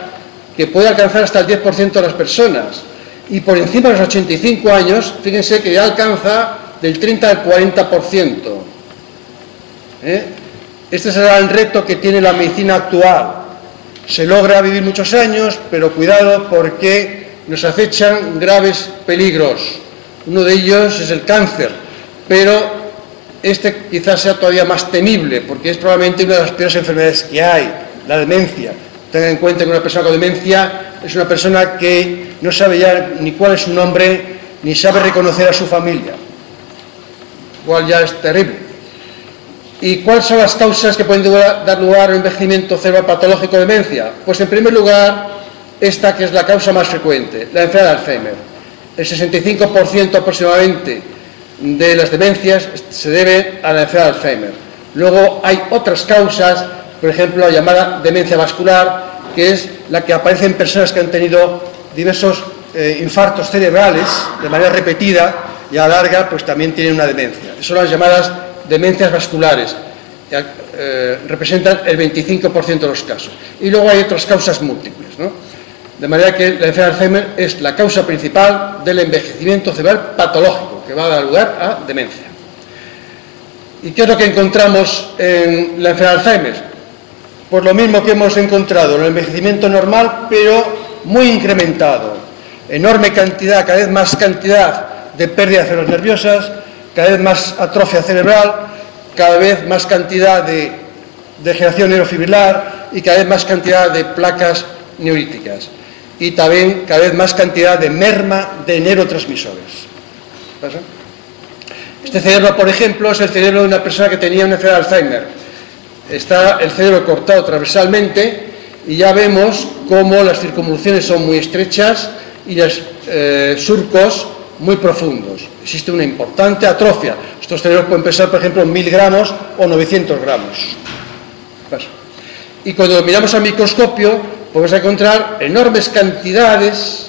que puede alcanzar hasta el 10% de las personas, y por encima de los 85 años, fíjense que ya alcanza del 30 al 40%. Este será el reto que tiene la medicina actual. Se logra vivir muchos años, pero cuidado, porque nos acechan graves peligros. Uno de ellos es el cáncer, pero este quizás sea todavía más temible, porque es probablemente una de las peores enfermedades que hay, la demencia. Tengan en cuenta que una persona con demencia es una persona que no sabe ya ni cuál es su nombre, ni sabe reconocer a su familia, cual ya es terrible. ¿Y cuáles son las causas que pueden dar lugar a un envejecimiento cerebral patológico de demencia? Pues en primer lugar, esta que es la causa más frecuente, la enfermedad de Alzheimer. El 65% aproximadamente de las demencias se debe a la enfermedad de Alzheimer. Luego hay otras causas, por ejemplo, la llamada demencia vascular, que es la que aparece en personas que han tenido diversos infartos cerebrales de manera repetida y a la larga pues también tienen una demencia. Son las llamadas demencias vasculares, representan el 25% de los casos. Y luego hay otras causas múltiples, ¿no? De manera que la enfermedad de Alzheimer es la causa principal del envejecimiento cerebral patológico, que va a dar lugar a demencia. ¿Y qué es lo que encontramos en la enfermedad de Alzheimer? Pues lo mismo que hemos encontrado en el envejecimiento normal, pero muy incrementado. Enorme cantidad, cada vez más cantidad de pérdida de células nerviosas, cada vez más atrofia cerebral, cada vez más cantidad de degeneración neurofibrilar y cada vez más cantidad de placas neuríticas. Y también cada vez más cantidad de merma de neurotransmisores. ¿Pasa? Este cerebro, por ejemplo, es el cerebro de una persona que tenía una enfermedad de Alzheimer. Está el cerebro cortado transversalmente y ya vemos cómo las circunvoluciones son muy estrechas y los surcos muy profundos. Existe una importante atrofia. Estos cerebros pueden pesar, por ejemplo, 1000 gramos o 900 gramos. Paso. Y cuando lo miramos al microscopio, podemos encontrar enormes cantidades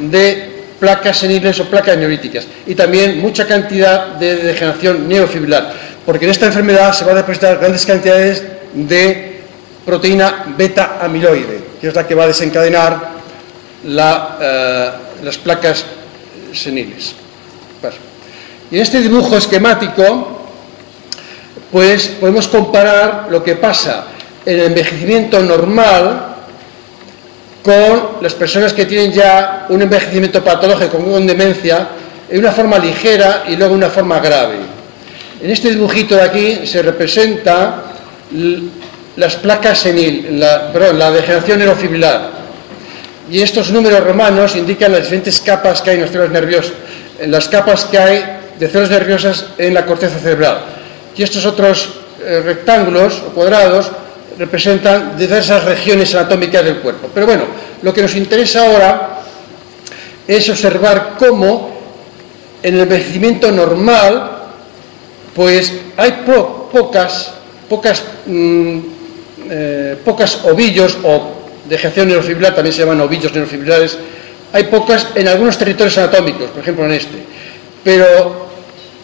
de placas seniles o placas neolíticas y también mucha cantidad de degeneración neurofibrilar, porque en esta enfermedad se van a depositar grandes cantidades de proteína beta amiloide, que es la que va a desencadenar las placas seniles. Y en este dibujo esquemático, pues podemos comparar lo que pasa en el envejecimiento normal con las personas que tienen ya un envejecimiento patológico con demencia en una forma ligera y luego en una forma grave. En este dibujito de aquí se representa las placas senil, la degeneración neurofibrilar. Y estos números romanos indican las diferentes capas que hay en las células nerviosas, en las capas que hay de células nerviosas en la corteza cerebral. Y estos otros rectángulos o cuadrados representan diversas regiones anatómicas del cuerpo. Pero bueno, lo que nos interesa ahora es observar cómo en el envejecimiento normal pues hay pocas ovillos o degeneración neurofibrilar, también se llaman ovillos neurofibrilares, hay pocas en algunos territorios anatómicos, por ejemplo en este. Pero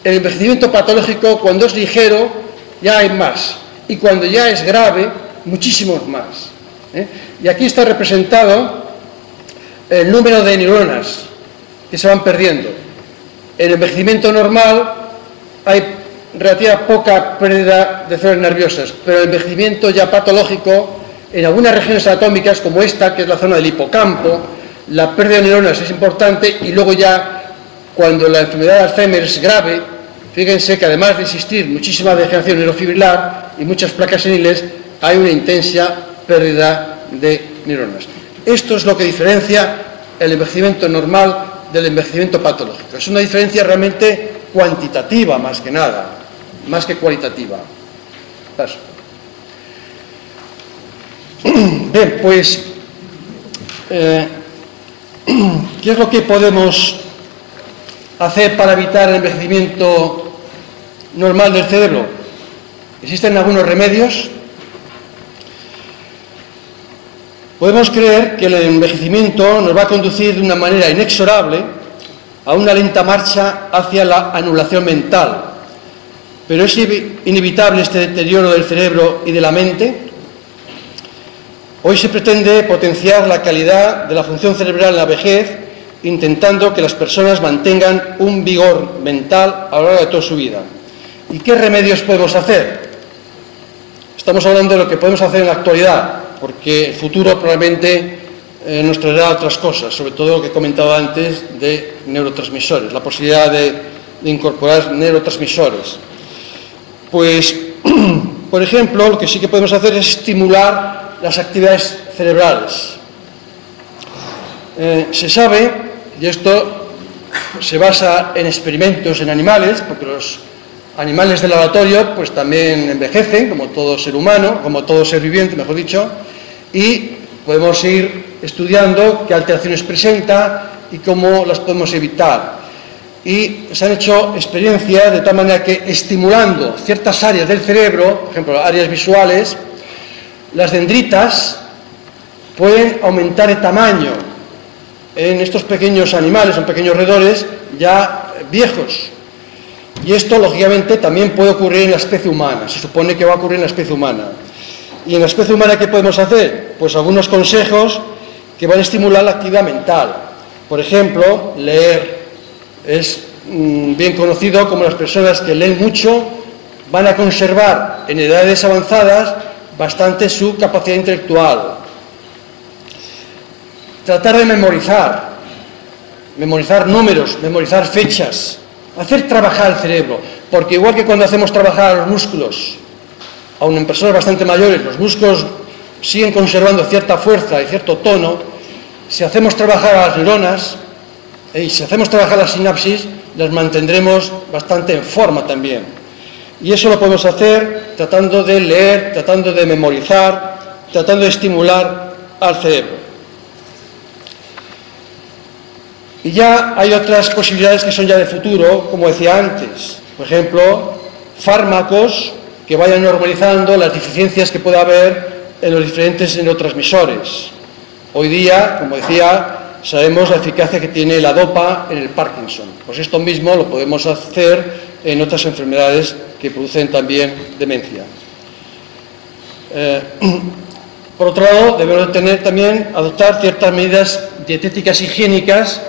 el envejecimiento patológico, cuando es ligero, ya hay más. Y cuando ya es grave, muchísimos más. Y aquí está representado el número de neuronas que se van perdiendo. En el envejecimiento normal hay relativa poca pérdida de células nerviosas, pero el envejecimiento ya patológico, en algunas regiones anatómicas, como esta, que es la zona del hipocampo, la pérdida de neuronas es importante, y luego ya, cuando la enfermedad de Alzheimer es grave, fíjense que además de existir muchísima degeneración neurofibrilar y muchas placas seniles, hay una intensa pérdida de neuronas. Esto es lo que diferencia el envejecimiento normal del envejecimiento patológico. Es una diferencia realmente cuantitativa, más que nada, más que cualitativa. Paso. Bien, pues, ¿qué es lo que podemos hacer para evitar el envejecimiento normal del cerebro? ¿Existen algunos remedios? Podemos creer que el envejecimiento nos va a conducir de una manera inexorable a una lenta marcha hacia la anulación mental. ¿Pero es inevitable este deterioro del cerebro y de la mente? Hoy se pretende potenciar la calidad de la función cerebral en la vejez, intentando que las personas mantengan un vigor mental a lo largo de toda su vida. ¿Y qué remedios podemos hacer? Estamos hablando de lo que podemos hacer en la actualidad, porque el futuro probablemente nos traerá otras cosas, sobre todo lo que he comentado antes de neurotransmisores, la posibilidad de incorporar neurotransmisores. Pues, por ejemplo, lo que sí que podemos hacer es estimular las actividades cerebrales. Se sabe, y esto se basa en experimentos en animales, porque los animales de laboratorio pues también envejecen, como todo ser humano, como todo ser viviente, mejor dicho, y podemos ir estudiando qué alteraciones presenta y cómo las podemos evitar. Y se han hecho experiencias de tal manera que estimulando ciertas áreas del cerebro, por ejemplo, áreas visuales, las dendritas pueden aumentar el tamaño en estos pequeños animales, en pequeños roedores ya viejos. Y esto, lógicamente, también puede ocurrir en la especie humana. Se supone que va a ocurrir en la especie humana. ¿Y en la especie humana qué podemos hacer? Pues algunos consejos que van a estimular la actividad mental. Por ejemplo, leer. Es bien conocido como las personas que leen mucho van a conservar en edades avanzadas bastante su capacidad intelectual. Tratar de memorizar números, memorizar fechas, hacer trabajar el cerebro, porque igual que cuando hacemos trabajar a los músculos, aun en personas bastante mayores, los músculos siguen conservando cierta fuerza y cierto tono. Si hacemos trabajar a las neuronas y si hacemos trabajar las sinapsis, las mantendremos bastante en forma también. Y eso lo podemos hacer tratando de leer, tratando de memorizar, tratando de estimular al cerebro. Y ya hay otras posibilidades que son ya de futuro, como decía antes. Por ejemplo, fármacos que vayan normalizando las deficiencias que pueda haber en los diferentes neurotransmisores. Hoy día, como decía, sabemos la eficacia que tiene la dopa en el Parkinson. Pues esto mismo lo podemos hacer en otras enfermedades que producen también demencia. Por otro lado, debemos adoptar ciertas medidas dietéticas higiénicas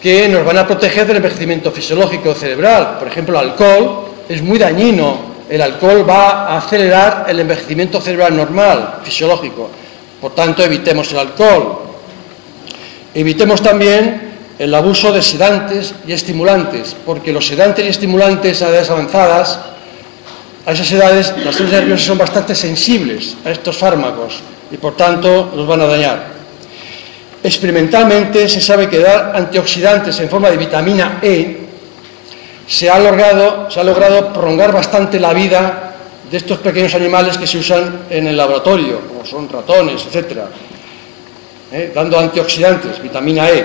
que nos van a proteger del envejecimiento fisiológico cerebral. Por ejemplo, el alcohol es muy dañino. El alcohol va a acelerar el envejecimiento cerebral normal, fisiológico. Por tanto, evitemos el alcohol. Evitemos también el abuso de sedantes y estimulantes, porque los sedantes y estimulantes a edades avanzadas, a esas edades, las células nerviosas son bastante sensibles a estos fármacos y, por tanto, los van a dañar. Experimentalmente se sabe que dar antioxidantes en forma de vitamina E se ha logrado prolongar bastante la vida de estos pequeños animales que se usan en el laboratorio, como son ratones, etc. Dando antioxidantes, vitamina E.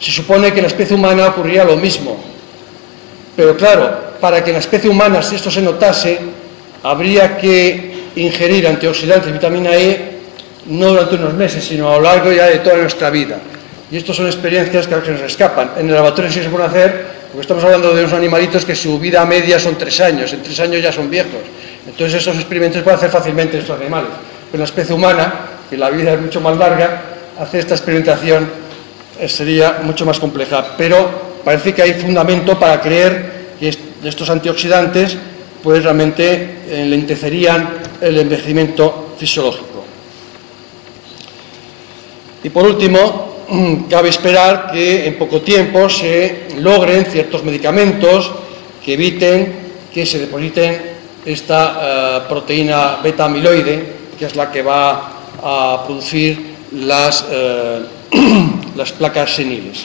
Se supone que en la especie humana ocurría lo mismo. Pero claro, para que en la especie humana, si esto se notase, habría que ingerir antioxidantes, vitamina E, no durante unos meses, sino a lo largo ya de toda nuestra vida. Y estas son experiencias que a veces nos escapan. En el laboratorio sí se puede hacer, porque estamos hablando de unos animalitos que su vida media son 3 años, en 3 años ya son viejos. Entonces estos experimentos se pueden hacer fácilmente en estos animales. Pero en la especie humana, que la vida es mucho más larga, hacer esta experimentación sería mucho más compleja. Pero parece que hay fundamento para creer que estos antioxidantes pues realmente lentecerían el envejecimiento fisiológico. Y por último, cabe esperar que en poco tiempo se logren ciertos medicamentos que eviten que se depositen esta proteína beta-amiloide, que es la que va a producir las placas seniles.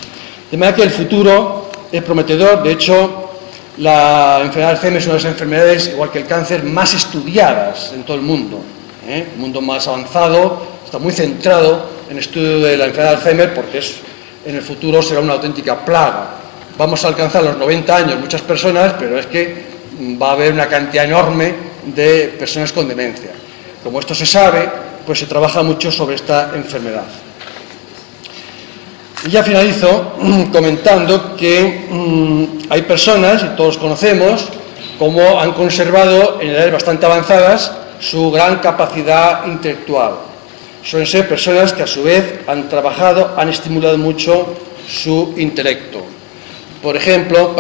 De manera que el futuro es prometedor. De hecho, la enfermedad de Alzheimer es una de las enfermedades, igual que el cáncer, más estudiadas en todo el mundo. El mundo más avanzado está muy centrado en el estudio de la enfermedad de Alzheimer, porque en el futuro será una auténtica plaga. Vamos a alcanzar los 90 años muchas personas, pero es que va a haber una cantidad enorme de personas con demencia. Como esto se sabe, pues se trabaja mucho sobre esta enfermedad. Y ya finalizo comentando que hay personas, y todos conocemos, como han conservado en edades bastante avanzadas su gran capacidad intelectual. Suelen ser personas que a su vez han trabajado, han estimulado mucho su intelecto. Por ejemplo,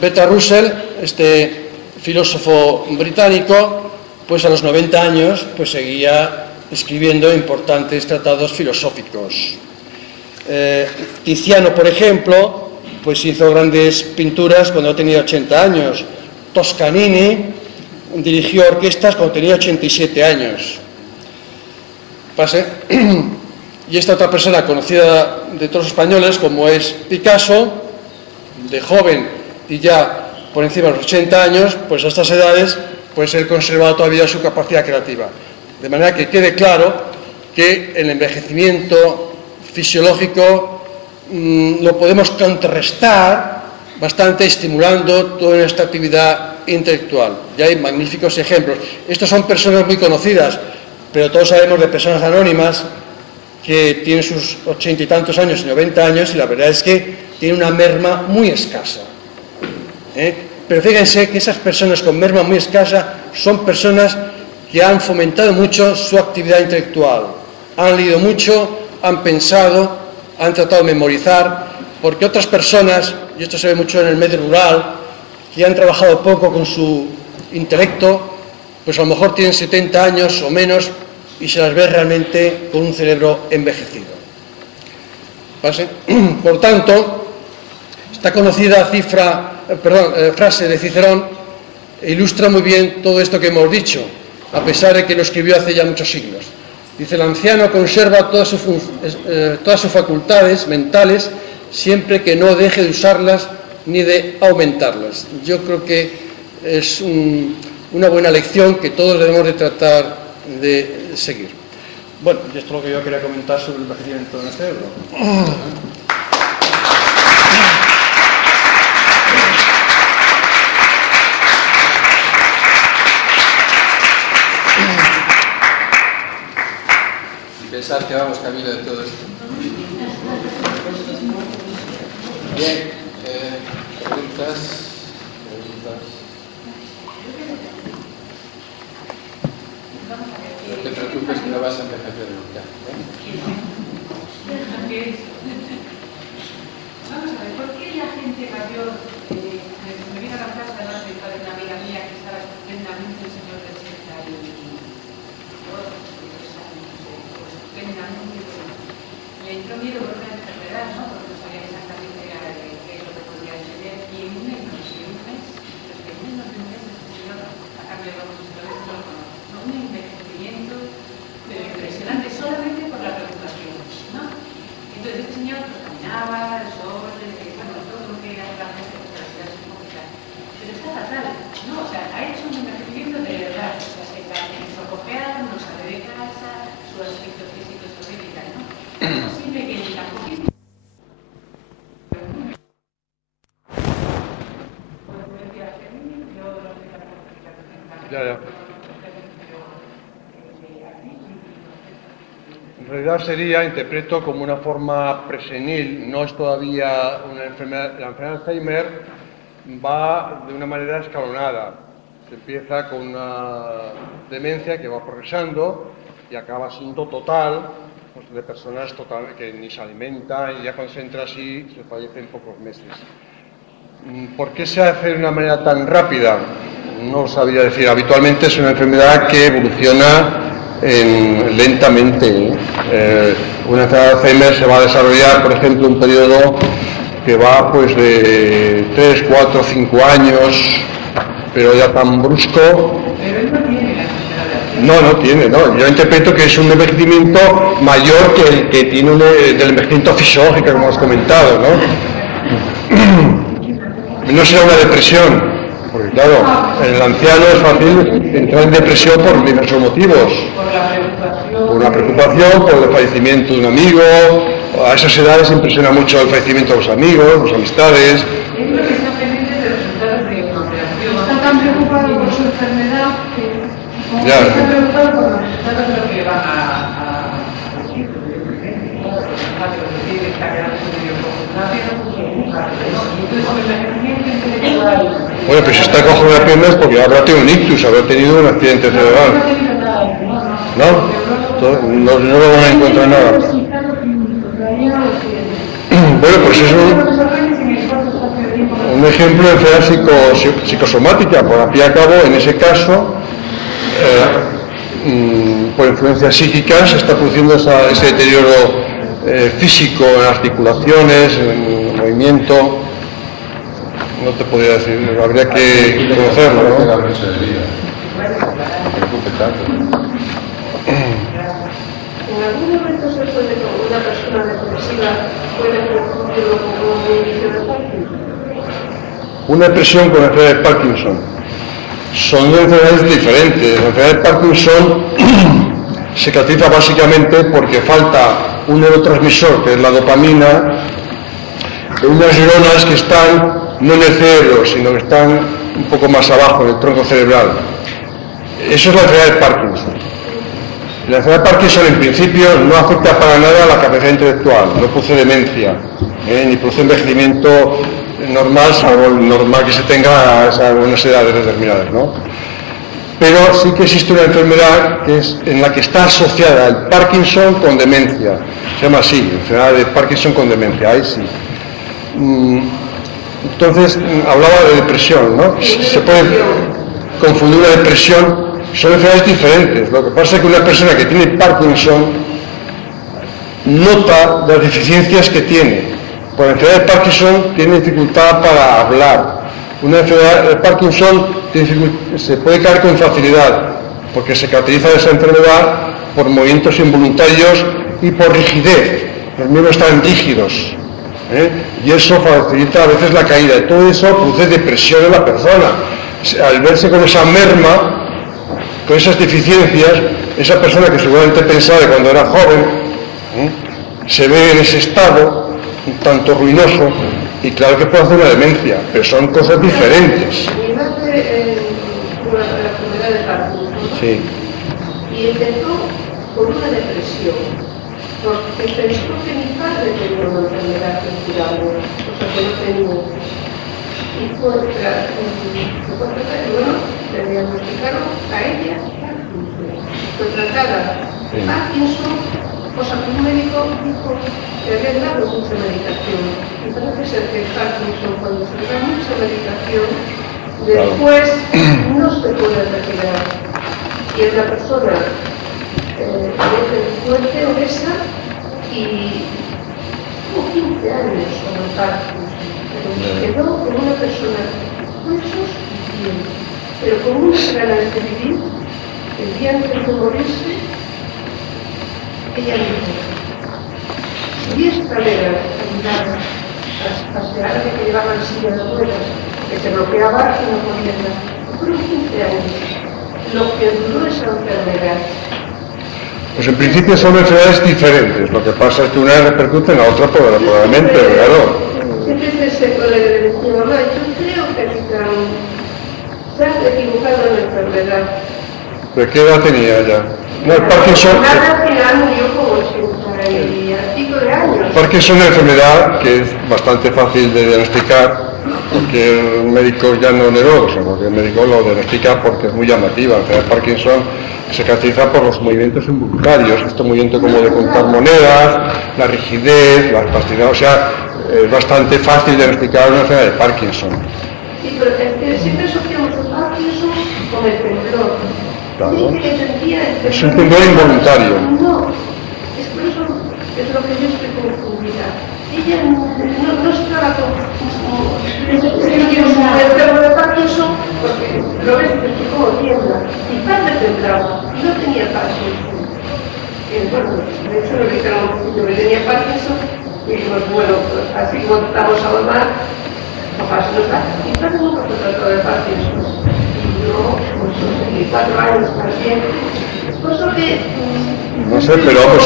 Bertrand Russell, este filósofo británico, pues a los 90 años pues seguía escribiendo importantes tratados filosóficos. Tiziano, por ejemplo, pues hizo grandes pinturas cuando tenía 80 años. Toscanini dirigió orquestas cuando tenía 87 años. Y esta otra persona conocida de todos los españoles, como es Picasso, de joven y ya por encima de los 80 años, pues a estas edades puede ser conservado todavía su capacidad creativa. De manera que quede claro que el envejecimiento fisiológico lo podemos contrarrestar bastante estimulando toda nuestra actividad intelectual. Ya hay magníficos ejemplos. Estos son personas muy conocidas, pero todos sabemos de personas anónimas que tienen sus 80 y tantos años y 90 años y la verdad es que tienen una merma muy escasa. Pero fíjense que esas personas con merma muy escasa son personas que han fomentado mucho su actividad intelectual. Han leído mucho, han pensado, han tratado de memorizar, porque otras personas, y esto se ve mucho en el medio rural, que han trabajado poco con su intelecto, pues a lo mejor tienen 70 años o menos y se las ve realmente con un cerebro envejecido. Por tanto, esta conocida frase de Cicerón ilustra muy bien todo esto que hemos dicho, a pesar de que lo escribió hace ya muchos siglos. Dice: el anciano conserva todas sus facultades mentales siempre que no deje de usarlas ni de aumentarlas. Yo creo que es una buena lección que todos debemos de tratar de seguir. Bueno, y esto es lo que yo quería comentar sobre el envejecimiento del cerebro. pensar que vamos camino de todo esto. Bien, preguntas. No te preocupes que no vas a envejecer nunca. Vamos a ver, ¿por qué la gente mayor, me vino a la casa de una amiga mía que estaba estupendamente, el señor de 82 estupendamente, le entró miedo por una enfermedad, ¿no? Porque no sabía exactamente qué es lo que podía tener, y en un mes, los que en menos de un mes, este señor, a cambio de un envejecimiento impresionante solamente por la preocupación, ¿no? Entonces este señor pues, caminaba, el sol, bueno, todo lo que hace la gente, pues la ciudad es complicada. Pero está fatal, ¿no? O sea, ha hecho un envejecimiento de verdad, o sea, se está ensocopeado, no sale de casa, su aspecto físico es horrible, ¿no? Es posible que ni tan poquito. Ya. En realidad sería, interpreto, como una forma presenil, no es todavía una enfermedad. La enfermedad de Alzheimer va de una manera escalonada. Se empieza con una demencia que va progresando y acaba siendo total, pues, de personas que ni se alimentan y ya cuando se entra así se fallece en pocos meses. ¿Por qué se hace de una manera tan rápida? No sabría decir. Habitualmente es una enfermedad que evoluciona lentamente. Una enfermedad de Alzheimer se va a desarrollar, por ejemplo, un periodo que va pues de 3, 4, 5 años, pero ya tan brusco. Pero él no tiene la enfermedad. No tiene, no. Yo interpreto que es un envejecimiento mayor que el que tiene del envejecimiento fisiológico, como has comentado, ¿no? No será una depresión, porque claro, en el anciano es fácil entrar en depresión por diversos motivos. Por la preocupación, por el fallecimiento de un amigo. A esas edades impresiona mucho el fallecimiento de los amigos, las amistades. Es lo que está pendiente de resultados de una operación. Está tan preocupado por su enfermedad que está preocupado por los resultados de lo que van a decir. Está quedando medio Bueno, pues si está cojo de la pierna es porque habrá tenido un ictus, habrá tenido un accidente cerebral. ¿No? No lo van a encontrar nada. Bueno, pues es un ejemplo de enfermedad psicosomática. Por al fin y al cabo, en ese caso, por influencias psíquicas, se está produciendo ese deterioro físico en articulaciones, en movimiento. No te podría decir, habría que conocerlo, ¿no? La brecha de vida. ¿En algún momento se puede, con una persona depresiva, puede confundirlo con un inicio de Parkinson? Una depresión con la enfermedad de Parkinson. Son dos enfermedades diferentes. La enfermedad de Parkinson se caracteriza básicamente porque falta un neurotransmisor, que es la dopamina, de unas neuronas que están no en el cerebro, sino que están un poco más abajo, en el tronco cerebral. Eso es la enfermedad de Parkinson. La enfermedad de Parkinson, en principio, no afecta para nada a la capacidad intelectual, no produce demencia, ni produce envejecimiento normal, salvo el normal que se tenga a unas edades determinadas, ¿no? Pero sí que existe una enfermedad en la que está asociada el Parkinson con demencia. Se llama así, enfermedad de Parkinson con demencia, ahí sí. Entonces, hablaba de depresión, ¿no? Se puede confundir una depresión, son enfermedades diferentes. Lo que pasa es que una persona que tiene Parkinson nota las deficiencias que tiene. Por la enfermedad de Parkinson tiene dificultad para hablar. Una enfermedad de Parkinson se puede caer con facilidad, porque se caracteriza esa enfermedad por movimientos involuntarios y por rigidez. Los miembros están rígidos. Y eso facilita a veces la caída, y todo eso produce depresión en la persona. Al verse con esa merma, con esas deficiencias, esa persona que seguramente pensaba de cuando era joven, se ve en ese estado un tanto ruinoso, y claro que puede hacer una demencia, pero son cosas diferentes. Mi madre tuvo la enfermedad de Parkinson. Sí. Y empezó con una depresión. porque pensó que mi padre tenía una enfermedad incurable, cosa que no tenía. Y fue tratar, y bueno, le diagnosticaron a ella Parkinson. Fue tratada de Parkinson, cosa que un médico dijo que había dado mucha medicación. Y parece ser que Parkinson, cuando se da mucha medicación, después no se puede retirar. Y es la persona fuerte, obesa, y tuvo 15 años con el Parkinson. Quedó como una persona huesos y bien, pero con muchas ganas de vivir. El día antes de morirse, ella dijo: subí escaleras ayudadas a alguien que llevaba en silla de ruedas, que se bloqueaba y no podía andar. Fueron 15 años lo que duró esa enfermedad. Pues en principio son enfermedades diferentes, lo que pasa es que una repercute en la otra probablemente, claro. Entonces ese colega le decía: mamá, yo creo que se han equivocado en la enfermedad. ¿De qué edad tenía ya? No, el Parkinson... Nada, al final murió como 80 y pico de años. Parkinson es una enfermedad que es bastante fácil de diagnosticar, porque el médico ya no neurólogo, porque el médico lo diagnostica porque es muy llamativa. La enfermedad de Parkinson se caracteriza por los movimientos involuntarios, este movimiento como de contar monedas, la rigidez, la espasticidad, o sea, es bastante fácil diagnosticar una enfermedad de Parkinson. Sí, pero es que siempre asociamos el Parkinson con el temblor. Claro. Sí, que sentía el temblor. Es un temblor involuntario. No, es por eso es lo que yo estoy confundida. Ella no estaba el enfermo de Parkinson, porque lo ves que como tiembla. Mi padre temblaba y no tenía Parkinson. Bueno, de hecho le dijeron que tenía Parkinson y dijimos, bueno, así como estamos a mamá, papá se nos da. Mi padre nunca fue tratado de Parkinson. Y yo, pues, 4 años también. Por eso que... No sé, pero pues...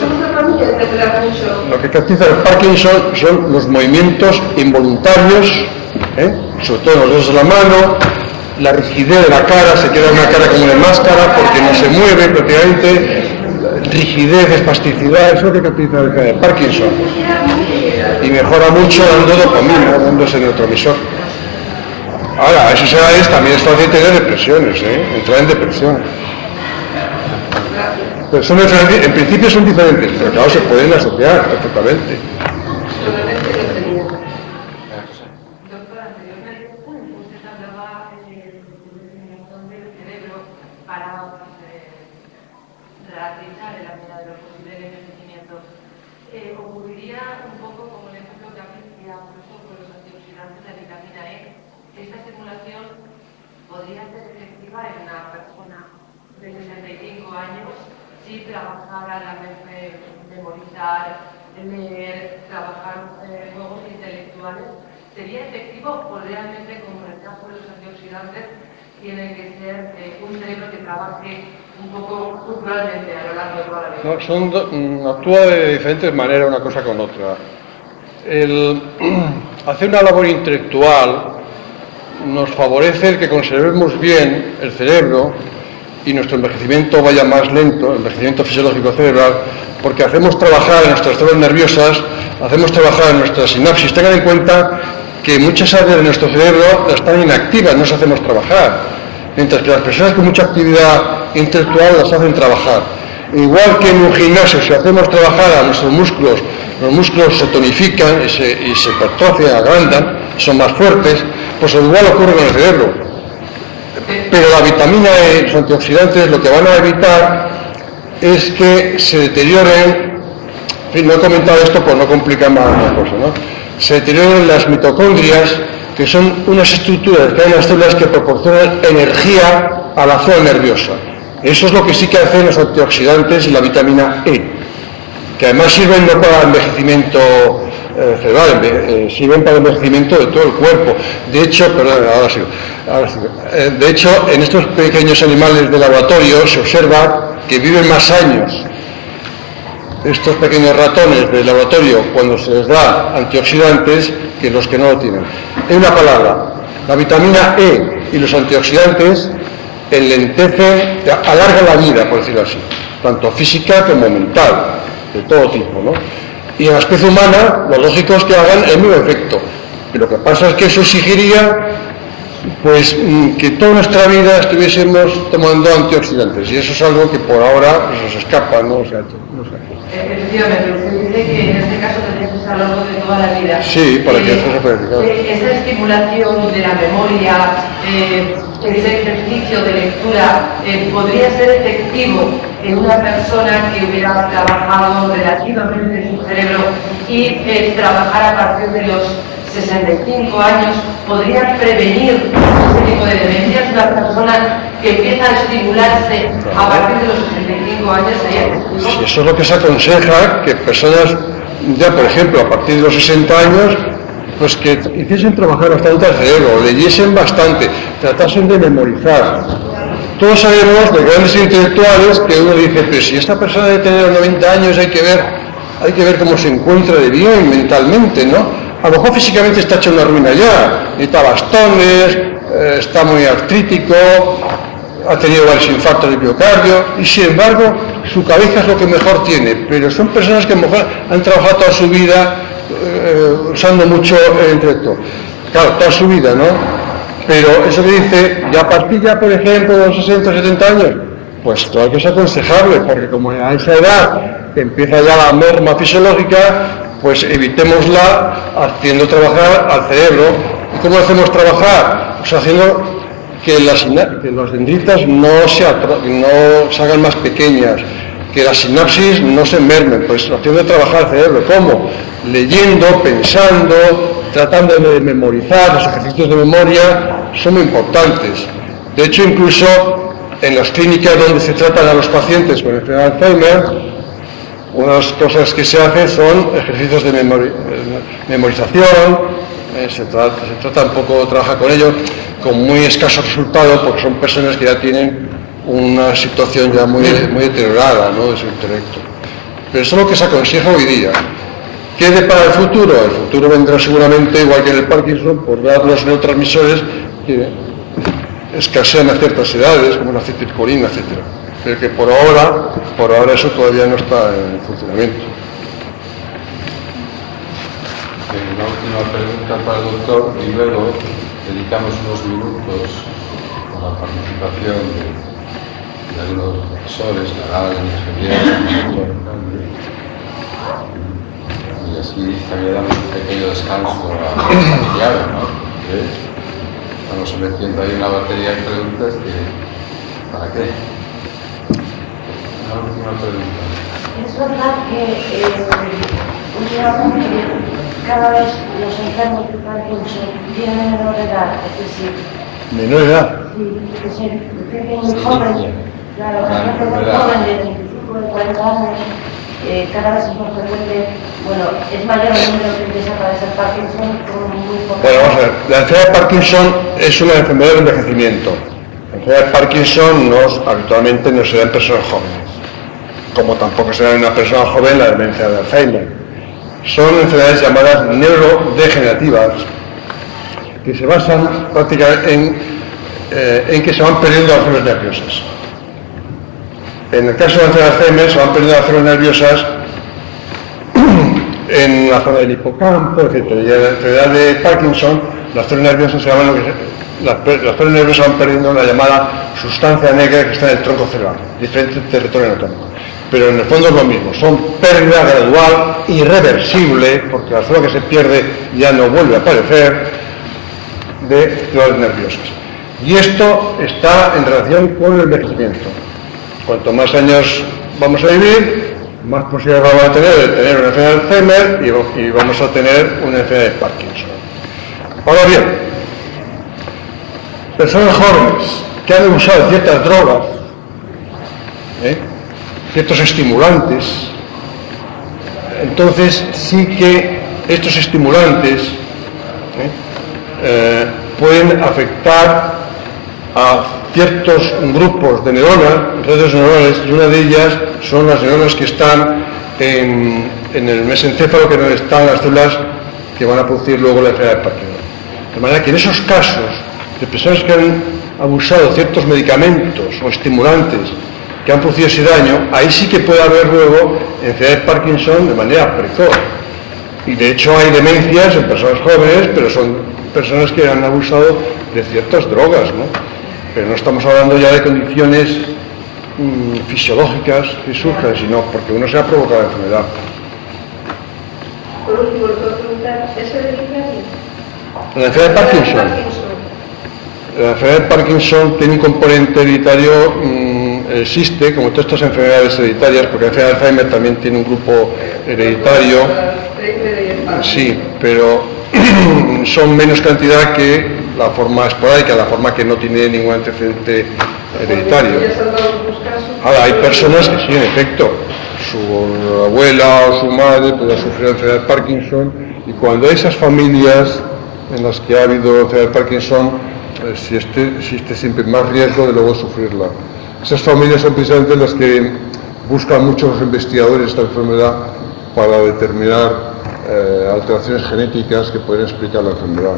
Somos una familia que tendrá mucho. Lo que caracteriza el Parkinson son los movimientos involuntarios, sobre todo los dedos de la mano, la rigidez de la cara, se queda una cara como de máscara porque no se mueve prácticamente, rigidez, espasticidad, eso es lo que caracteriza el Parkinson. Y mejora mucho dando dopamina, dándose neurotransmisor. Ahora, a esas edades también es fácil tener depresiones, entrar en depresión. Pero son en principio son diferentes, pero claro, se pueden asociar perfectamente. Doctor, anteriormente usted hablaba de la función del cerebro para garantizar en la medida de lo posible el envejecimiento. Ocurriría un poco como el ejemplo que hacía con los antioxidantes de la vitamina E. Esta estimulación podría ser efectiva en una persona de 65 años si trabajara la mente, memorizar, leer, trabajar juegos intelectuales. ¿Sería efectivo o realmente, como en el caso de los antioxidantes, tiene que ser un cerebro que trabaje un poco culturalmente a lo largo de toda la vida? Actúa de diferentes maneras una cosa con otra. Hacer una labor intelectual nos favorece el que conservemos bien el cerebro y nuestro envejecimiento vaya más lento, el envejecimiento fisiológico cerebral, porque hacemos trabajar en nuestras células nerviosas, hacemos trabajar en nuestras sinapsis. Tengan en cuenta que muchas áreas de nuestro cerebro están inactivas, no las hacemos trabajar, mientras que las personas con mucha actividad intelectual las hacen trabajar. Igual que en un gimnasio, si hacemos trabajar a nuestros músculos, los músculos se tonifican y se hipertrofian, agrandan, son más fuertes, pues igual ocurre con el cerebro. Pero la vitamina E, los antioxidantes, lo que van a evitar es que se deterioren, en fin, no he comentado esto por no complicar más la cosa, ¿no? Se deterioren las mitocondrias, que son unas estructuras que hay en las células que proporcionan energía a la zona nerviosa. Eso es lo que sí que hacen los antioxidantes y la vitamina E, que además sirven no para el envejecimiento cerebral, sirven para el envejecimiento de todo el cuerpo. De hecho, de hecho, en estos pequeños animales de laboratorio se observa que viven más años estos pequeños ratones de laboratorio cuando se les da antioxidantes que los que no lo tienen. En una palabra, la vitamina E y los antioxidantes enlentecen, alargan la vida, por decirlo así. tanto física como mental, de todo tipo, ¿no? Y en la especie humana, lo lógico es que hagan el mismo efecto. Y lo que pasa es que eso exigiría, pues, que toda nuestra vida estuviésemos tomando antioxidantes, y eso es algo que por ahora pues, nos escapa, ¿no? O sea, no sé. Efectivamente, usted dice que en este caso tendría que ser a lo largo de toda la vida. Sí, para que eso se pueda explicar. Esa estimulación de la memoria, ese ejercicio de lectura, podría ser efectivo en una persona que hubiera trabajado relativamente su cerebro y trabajar a partir de los 65 años, podría prevenir ese tipo de demencias. Una persona que empieza a estimularse a partir de los 65 años sería... Sí, eso es lo que se aconseja, que personas ya, por ejemplo, a partir de los 60 años, pues que hiciesen trabajar bastante el cerebro, leyesen bastante, tratasen de memorizar. Todos sabemos de grandes intelectuales que uno dice, pero si esta persona debe tener 90 años, hay que ver cómo se encuentra de bien mentalmente, ¿no? A lo mejor físicamente está hecho una ruina ya, necesita bastones, está muy artrítico, ha tenido varios infartos de miocardio, y sin embargo su cabeza es lo que mejor tiene, pero son personas que a lo mejor han trabajado toda su vida usando mucho el intelecto. Claro, toda su vida, ¿no? Pero eso que dice, ya a partir ya, por ejemplo, de los 60 70 años, pues todo hay que es aconsejable, porque como a esa edad empieza ya la norma fisiológica, pues evitémosla haciendo trabajar al cerebro. ¿Y cómo hacemos trabajar? Pues haciendo que las dendritas no se hagan más pequeñas, que las sinapsis no se mermen, pues haciendo trabajar el cerebro. ¿Cómo? Leyendo, pensando, tratando de memorizar. Los ejercicios de memoria son muy importantes. De hecho, incluso en las clínicas donde se tratan a los pacientes con enfermedad de Alzheimer, unas cosas que se hacen son ejercicios de memorización, se trata un poco, trabaja con ellos, con muy escaso resultado, porque son personas que ya tienen una situación ya muy deteriorada, ¿no?, de su intelecto. Pero eso es lo que se aconseja hoy día. ¿Qué depara el futuro? El futuro vendrá seguramente, igual que en el Parkinson, por dar los neurotransmisores que escasean a ciertas edades, como la acetilcolina, etc. Pero que por ahora eso todavía no está en funcionamiento. Una última pregunta para el doctor, y luego dedicamos unos minutos a la participación de algunos profesores, Nadal, ingenieros, y así también damos un pequeño descanso a familiar, ¿no? Porque estamos sometiendo ahí una batería de preguntas que, ¿para qué? Una última pregunta. Es verdad que últimamente cada vez los enfermos de Parkinson tienen menor edad, es decir... ¿Menor edad? Sí, es decir, gente muy joven, claro, gente muy joven de 25 de 40 años, cada vez es más frecuente, bueno, es mayor el número que empieza a padecer Parkinson con muy poco. Bueno, vamos a ver, la enfermedad de Parkinson es una enfermedad de envejecimiento. La enfermedad de Parkinson habitualmente no se da en personas jóvenes, como tampoco se da en una persona joven la demencia de Alzheimer. Son enfermedades llamadas neurodegenerativas, que se basan prácticamente en que se van perdiendo las células nerviosas. En el caso de la enfermedad de Alzheimer se van perdiendo las células nerviosas en la zona del hipocampo, etc. Y en la enfermedad de Parkinson, las células nerviosas se llaman las células nerviosas van perdiendo la llamada sustancia negra que está en el tronco cerebral, diferente territorio anatómico. Pero en el fondo es lo mismo, son pérdida gradual, irreversible, porque la célula que se pierde ya no vuelve a aparecer, de células nerviosas. Y esto está en relación con el envejecimiento. Cuanto más años vamos a vivir, más posibilidades vamos a tener de tener una enfermedad de Alzheimer y vamos a tener una enfermedad de Parkinson. Ahora bien, personas jóvenes que han usado ciertas drogas, ciertos estimulantes, entonces sí que estos estimulantes pueden afectar a ciertos grupos de neuronas, redes neuronales, y una de ellas son las neuronas que están en el mesencéfalo, que no están las células que van a producir luego la enfermedad de Parkinson. De manera que en esos casos de personas que han abusado de ciertos medicamentos o estimulantes que han producido ese daño, ahí sí que puede haber luego enfermedad de Parkinson de manera precoz. Y de hecho hay demencias en personas jóvenes, pero son personas que han abusado de ciertas drogas, ¿no? Pero no estamos hablando ya de condiciones fisiológicas que surjan, sino porque uno se ha provocado la enfermedad. Por último, le puedo preguntar, ¿es hereditario? La enfermedad de Parkinson. La enfermedad de Parkinson tiene un componente hereditario, existe, como todas estas enfermedades hereditarias, porque la enfermedad de Alzheimer también tiene un grupo hereditario. Sí, pero son menos cantidad que la forma esporádica, la forma que no tiene ningún antecedente hereditario. Ahora, hay personas que sí, en efecto, su abuela o su madre puede sufrir enfermedad de Parkinson, y cuando hay esas familias en las que ha habido enfermedad de Parkinson, existe siempre más riesgo de luego sufrirla. Esas familias son precisamente las que buscan mucho los investigadores esta enfermedad para determinar alteraciones genéticas que pueden explicar la enfermedad.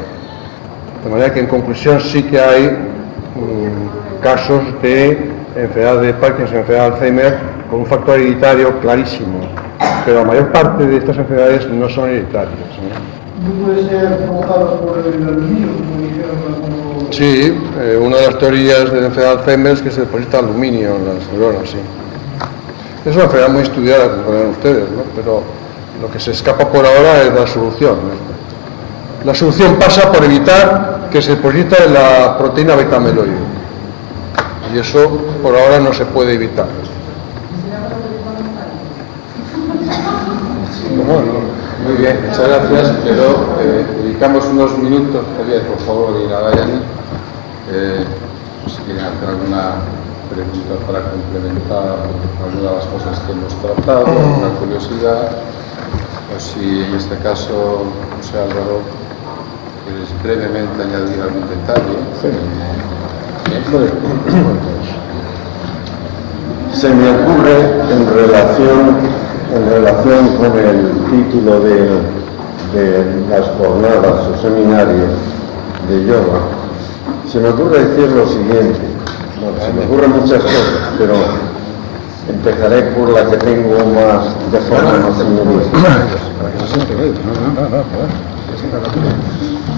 De manera que en conclusión sí que hay casos de enfermedad de Parkinson, enfermedad de Alzheimer con un factor hereditario clarísimo, pero la mayor parte de estas enfermedades no son hereditarias, ¿no? ¿No puede ser provocado por el aluminio, como dijeron algunos? Sí, una de las teorías de la enfermedad de Alzheimer es que se deposita aluminio en las neuronas, sí. Es una enfermedad muy estudiada, como ven ustedes, ¿no? Pero lo que se escapa por ahora es la solución, ¿no? La solución pasa por evitar que se deposite la proteína beta-amiloide. Y eso por ahora no se puede evitar. Bueno, muy bien, muchas gracias, pero dedicamos unos minutos, Javier, por favor, y Nagayani, si quieren hacer alguna pregunta para complementar alguna de las cosas que hemos tratado, alguna curiosidad, o si en este caso, José Álvaro, quieres brevemente añadir algún detalle. Sí. Se me ocurre en relación con el título de las jornadas o seminarios de yoga, se me ocurre decir lo siguiente. Bueno, se me ocurren muchas cosas, pero empezaré por la que tengo más de forma más inmediata.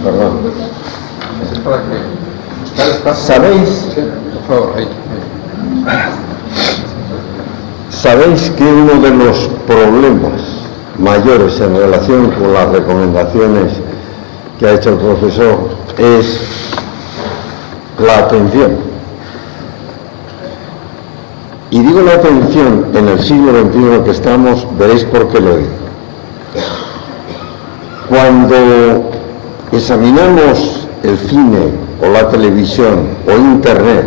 Perdón. ¿Sabéis que uno de los problemas mayores en relación con las recomendaciones que ha hecho el profesor es la atención? Y digo la atención en el siglo XXI que estamos, veréis por qué lo digo. Cuando examinamos el cine o la televisión o internet,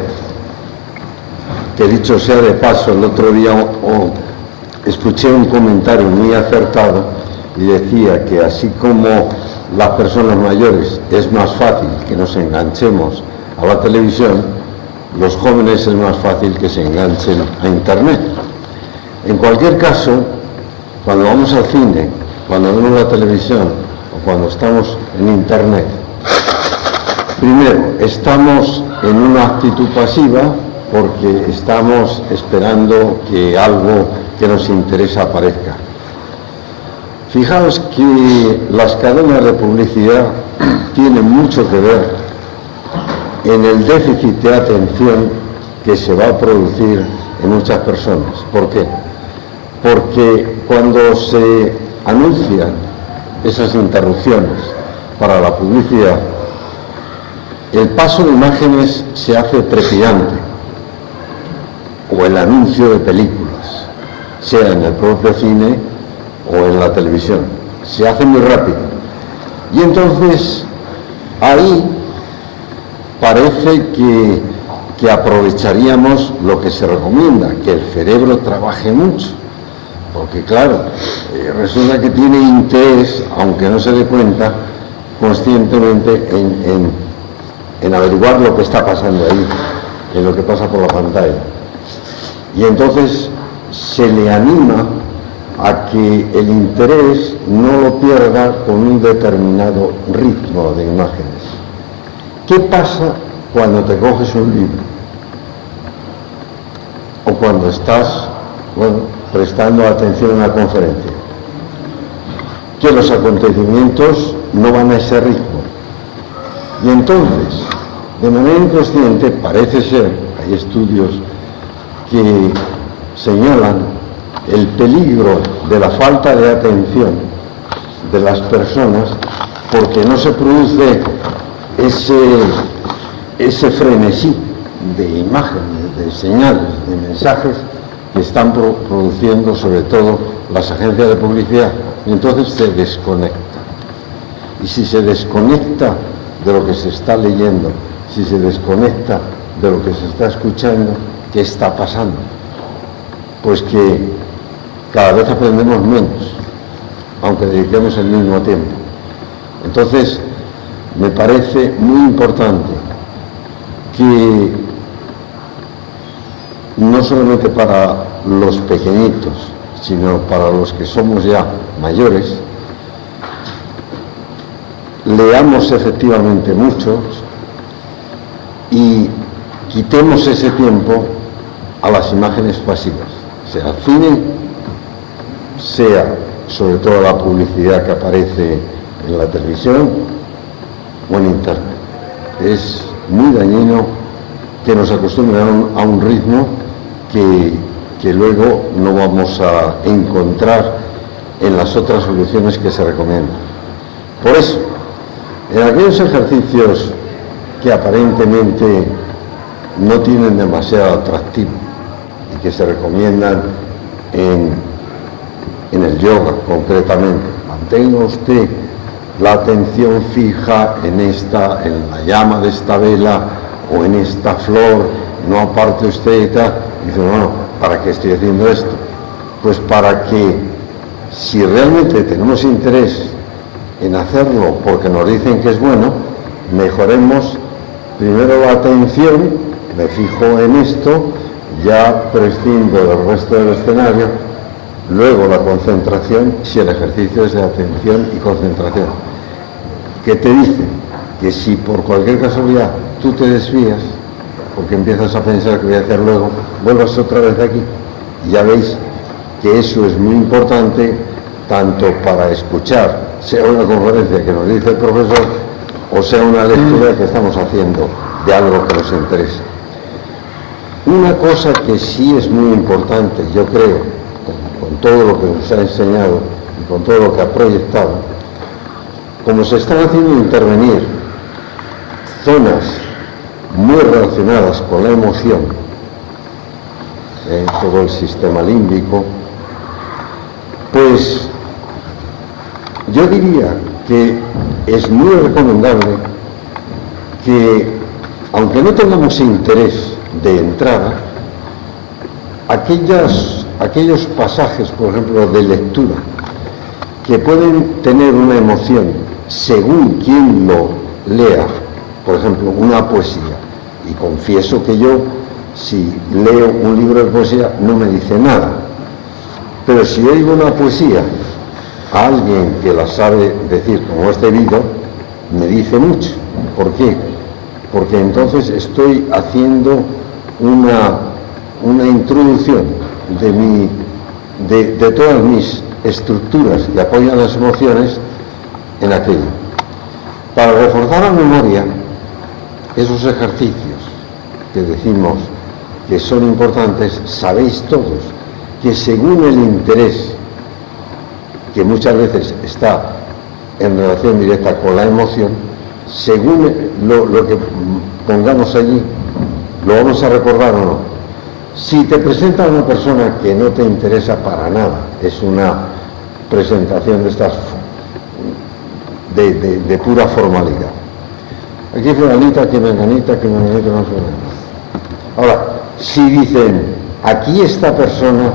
que dicho sea de paso, el otro día escuché un comentario muy acertado y decía que así como las personas mayores es más fácil que nos enganchemos a la televisión, los jóvenes es más fácil que se enganchen a internet. En cualquier caso, cuando vamos al cine, cuando vemos la televisión o cuando estamos en internet, primero, estamos en una actitud pasiva porque estamos esperando que algo que nos interesa aparezca. Fijaos que las cadenas de publicidad tienen mucho que ver en el déficit de atención que se va a producir en muchas personas. ¿Por qué? Porque cuando se anuncian esas interrupciones para la publicidad, el paso de imágenes se hace trepidante, o el anuncio de películas, sea en el propio cine o en la televisión, se hace muy rápido. Y entonces ahí parece que aprovecharíamos lo que se recomienda, que el cerebro trabaje mucho, porque claro, resulta que tiene interés, aunque no se dé cuenta conscientemente, en averiguar lo que está pasando ahí, en lo que pasa por la pantalla. Y entonces se le anima a que el interés no lo pierda con un determinado ritmo de imágenes. ¿Qué pasa cuando te coges un libro o cuando estás, bueno, prestando atención a una conferencia, que los acontecimientos no van a ese ritmo. Y entonces, de manera inconsciente, parece ser, hay estudios que señalan el peligro de la falta de atención de las personas, porque no se produce ese frenesí de imágenes, de señales, de mensajes que están produciendo sobre todo las agencias de publicidad, y entonces se desconecta. Y si se desconecta de lo que se está leyendo, si se desconecta de lo que se está escuchando, ¿qué está pasando? Pues que cada vez aprendemos menos, aunque dediquemos el mismo tiempo. Entonces, me parece muy importante que no solamente para los pequeñitos, sino para los que somos ya mayores, leamos efectivamente muchos y quitemos ese tiempo a las imágenes pasivas, sea cine, sea sobre todo la publicidad que aparece en la televisión o en internet. Es muy dañino que nos acostumbren a un ritmo que luego no vamos a encontrar en las otras soluciones que se recomiendan. Por eso, en aquellos ejercicios que aparentemente no tienen demasiado atractivo y que se recomiendan en el yoga concretamente, mantenga usted la atención fija en la llama de esta vela o en esta flor, no aparte usted y tal. Y dice, bueno, ¿para qué estoy haciendo esto? Pues para que, si realmente tenemos interés en hacerlo porque nos dicen que es bueno, mejoremos primero la atención, me fijo en esto, ya prescindo del resto del escenario, luego la concentración, si el ejercicio es de atención y concentración. ¿Qué te dicen? Que si por cualquier casualidad tú te desvías, porque empiezas a pensar que voy a hacer luego, vuelvas otra vez aquí. Y ya veis que eso es muy importante, tanto para escuchar, sea una conferencia que nos dice el profesor, o sea una lectura que estamos haciendo de algo que nos interesa. Una cosa que sí es muy importante, yo creo, con todo lo que nos ha enseñado y con todo lo que ha proyectado, como se están haciendo intervenir zonas muy relacionadas con la emoción, todo el sistema límbico, pues yo diría que es muy recomendable que, aunque no tengamos interés de entrada, aquellos pasajes, por ejemplo, de lectura, que pueden tener una emoción según quien lo lea, por ejemplo, una poesía, y confieso que yo, si leo un libro de poesía, no me dice nada, pero si oigo una poesía a alguien que la sabe decir, como este vídeo, me dice mucho. ¿Por qué? Porque entonces estoy haciendo una introducción de todas mis estructuras que apoyan las emociones en aquello. Para reforzar la memoria, esos ejercicios que decimos que son importantes, sabéis todos que según el interés, que muchas veces está en relación directa con la emoción, según lo que pongamos allí, lo vamos a recordar o no. Si te presenta una persona que no te interesa para nada, es una presentación de estas de pura formalidad. Aquí fulanita, que menganita, no fulanita. Ahora, si dicen, aquí esta persona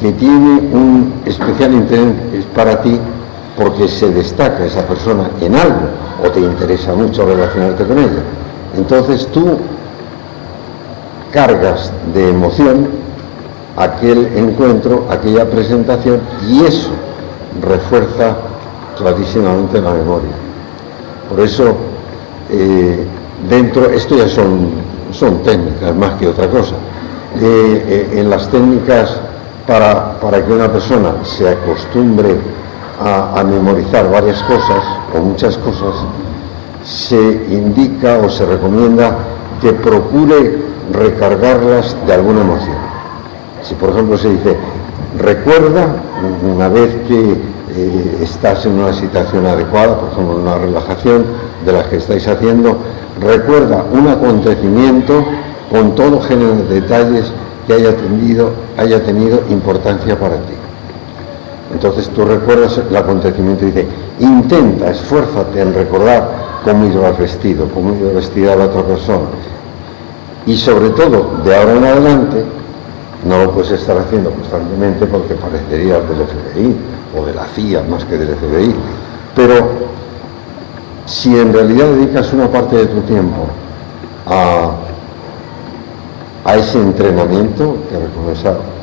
que tiene un especial interés para ti, porque se destaca esa persona en algo, o te interesa mucho relacionarte con ella, entonces tú cargas de emoción aquel encuentro, aquella presentación, y eso refuerza clarísimamente la memoria. Por eso, esto ya son técnicas más que otra cosa. en las técnicas para que una persona se acostumbre a memorizar varias cosas o muchas cosas, se indica o se recomienda que procure recargarlas de alguna emoción. Si por ejemplo se dice, recuerda una vez que estás en una situación adecuada, por ejemplo una relajación de la que estáis haciendo, recuerda un acontecimiento con todo género de detalles que haya tenido importancia para ti. Entonces tú recuerdas el acontecimiento y dice, intenta, esfuérzate en recordar cómo ibas vestido, cómo iba vestida la otra persona. Y sobre todo, de ahora en adelante, no lo puedes estar haciendo constantemente porque parecerías del FBI o de la CIA más que del FBI. Pero si en realidad dedicas una parte de tu tiempo a ese entrenamiento que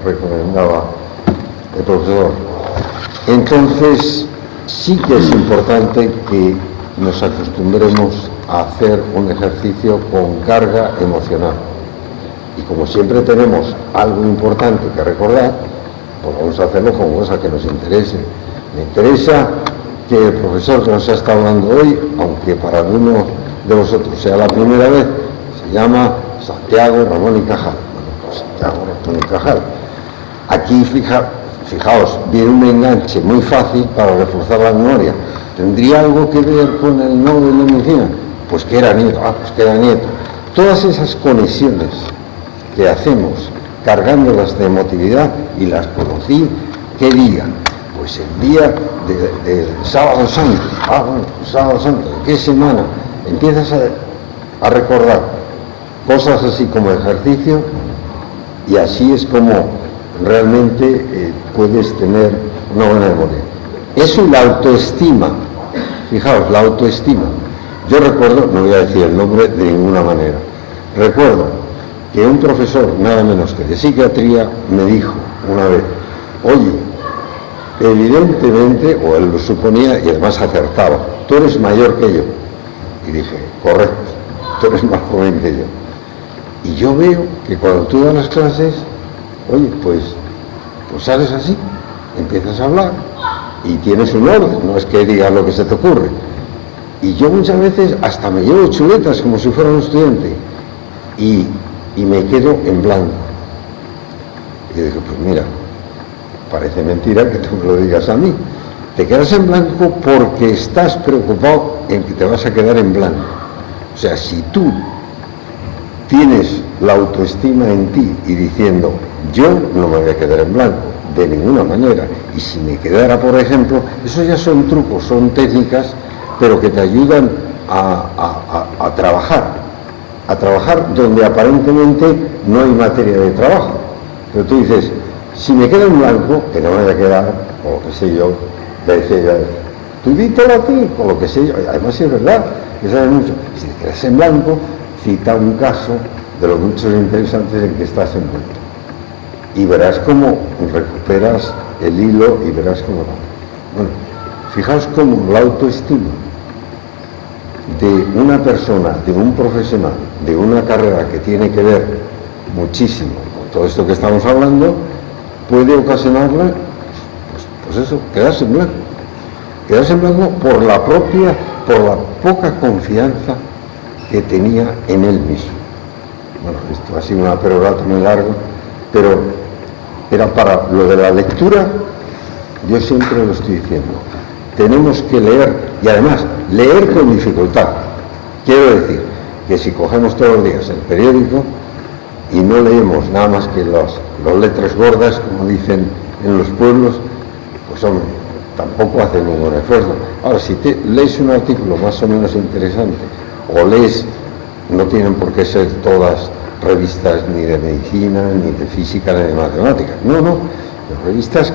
recomendaba el profesor, entonces sí que es importante que nos acostumbremos a hacer un ejercicio con carga emocional. Y como siempre tenemos algo importante que recordar, pues vamos a hacerlo con cosas que nos interesen. Me interesa que el profesor que nos ha estado hablando hoy, aunque para algunos de vosotros sea la primera vez, se llama Santiago Ramón y Cajal. Bueno, pues Santiago Ramón y Cajal. Aquí fijaos, viene un enganche muy fácil para reforzar la memoria. ¿Tendría algo que ver con el Nobel de Medicina? Pues que era nieto, pues que era nieto. Todas esas conexiones que hacemos cargándolas de emotividad, y las conocí, ¿qué día? Pues el día del Sábado Santo. Bueno, Sábado Santo, ¿de qué semana? Empiezas a recordar cosas así como ejercicio, y así es como realmente puedes tener una buena memoria. Eso y la autoestima. Fijaos, la autoestima. Yo recuerdo, no voy a decir el nombre de ninguna manera, recuerdo que un profesor, nada menos que de psiquiatría, me dijo una vez, oye, evidentemente, o él lo suponía y además acertaba, tú eres mayor que yo. Y dije, correcto, tú eres más joven que yo. Y yo veo que cuando tú das las clases, oye, pues sales así, empiezas a hablar y tienes un orden, no es que digas lo que se te ocurre. Y yo muchas veces hasta me llevo chuletas como si fuera un estudiante y me quedo en blanco. Y yo digo, pues mira, parece mentira que tú me lo digas a mí. Te quedas en blanco porque estás preocupado en que te vas a quedar en blanco. O sea, si tú tienes la autoestima en ti y diciendo, yo no me voy a quedar en blanco, de ninguna manera, y si me quedara, por ejemplo, eso ya son trucos, son técnicas, pero que te ayudan a trabajar donde aparentemente no hay materia de trabajo. Pero tú dices, si me quedo en blanco, que no me vaya a quedar, o lo que sé yo, tú dítelo a ti, o lo que sé yo, además sí es verdad, que sabes mucho. Si te quedas en blanco, cita un caso de los muchos interesantes en que estás envuelto. Y verás cómo recuperas el hilo y verás cómo va. Bueno, fijaos cómo la autoestima de una persona, de un profesional, de una carrera que tiene que ver muchísimo con todo esto que estamos hablando, puede ocasionarle, pues eso, quedarse en blanco. Quedarse en blanco por la poca confianza que tenía en él mismo. Bueno, esto ha sido una perorata muy larga, pero era para lo de la lectura. Yo siempre lo estoy diciendo, tenemos que leer, y además leer con dificultad. Quiero decir que si cogemos todos los días el periódico y no leemos nada más que las letras gordas, como dicen en los pueblos, pues hombre, tampoco hace ningún esfuerzo. Ahora, si lees un artículo más o menos interesante, o lees, no tienen por qué ser todas revistas ni de medicina, ni de física, ni de matemáticas, no, revistas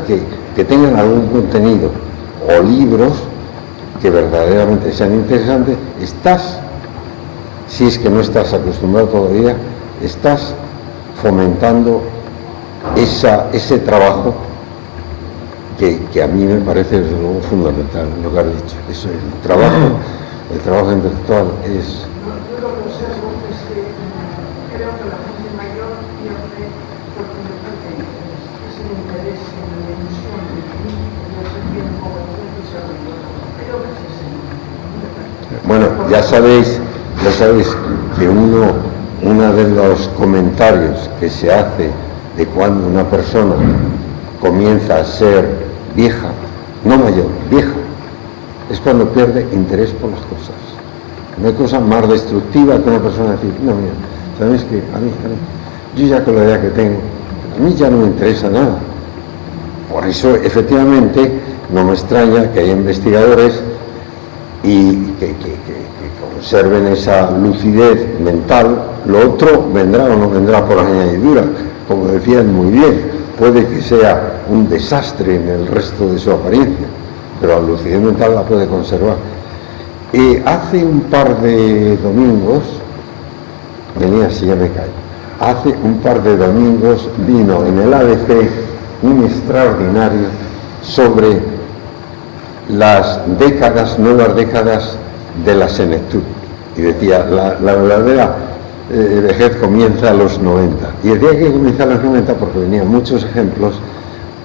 que tengan algún contenido, o libros que verdaderamente sean interesantes, si es que no estás acostumbrado todavía, estás fomentando ese trabajo que a mí me parece desde luego fundamental, lo que has dicho. Eso, el trabajo intelectual es lo que observo es que creo que la gente mayor pierde porque me falta interés. Es el interés en la ilusión de vivir en ese tiempo que se olvidó. Creo que es ese. Bueno, ya sabéis que uno de los comentarios que se hace de cuando una persona comienza a ser vieja, no mayor, vieja, es cuando pierde interés por las cosas. No hay cosa más destructiva que una persona decir, no, mira, ¿sabes qué? A mí, yo ya con la edad que tengo, a mí ya no me interesa nada. Por eso, efectivamente, no me extraña que haya investigadores y que conserven esa lucidez mental. Lo otro vendrá o no vendrá por añadidura, como decían muy bien, puede que sea un desastre en el resto de su apariencia, pero la lucidez mental la puede conservar. Hace un par de domingos, venía así, ya me callo, hace un par de domingos vino en el ABC un extraordinario sobre las nuevas décadas de la senectud, y decía, la verdadera vejez comienza a los 90, y decía que comienza a los 90 porque venían muchos ejemplos,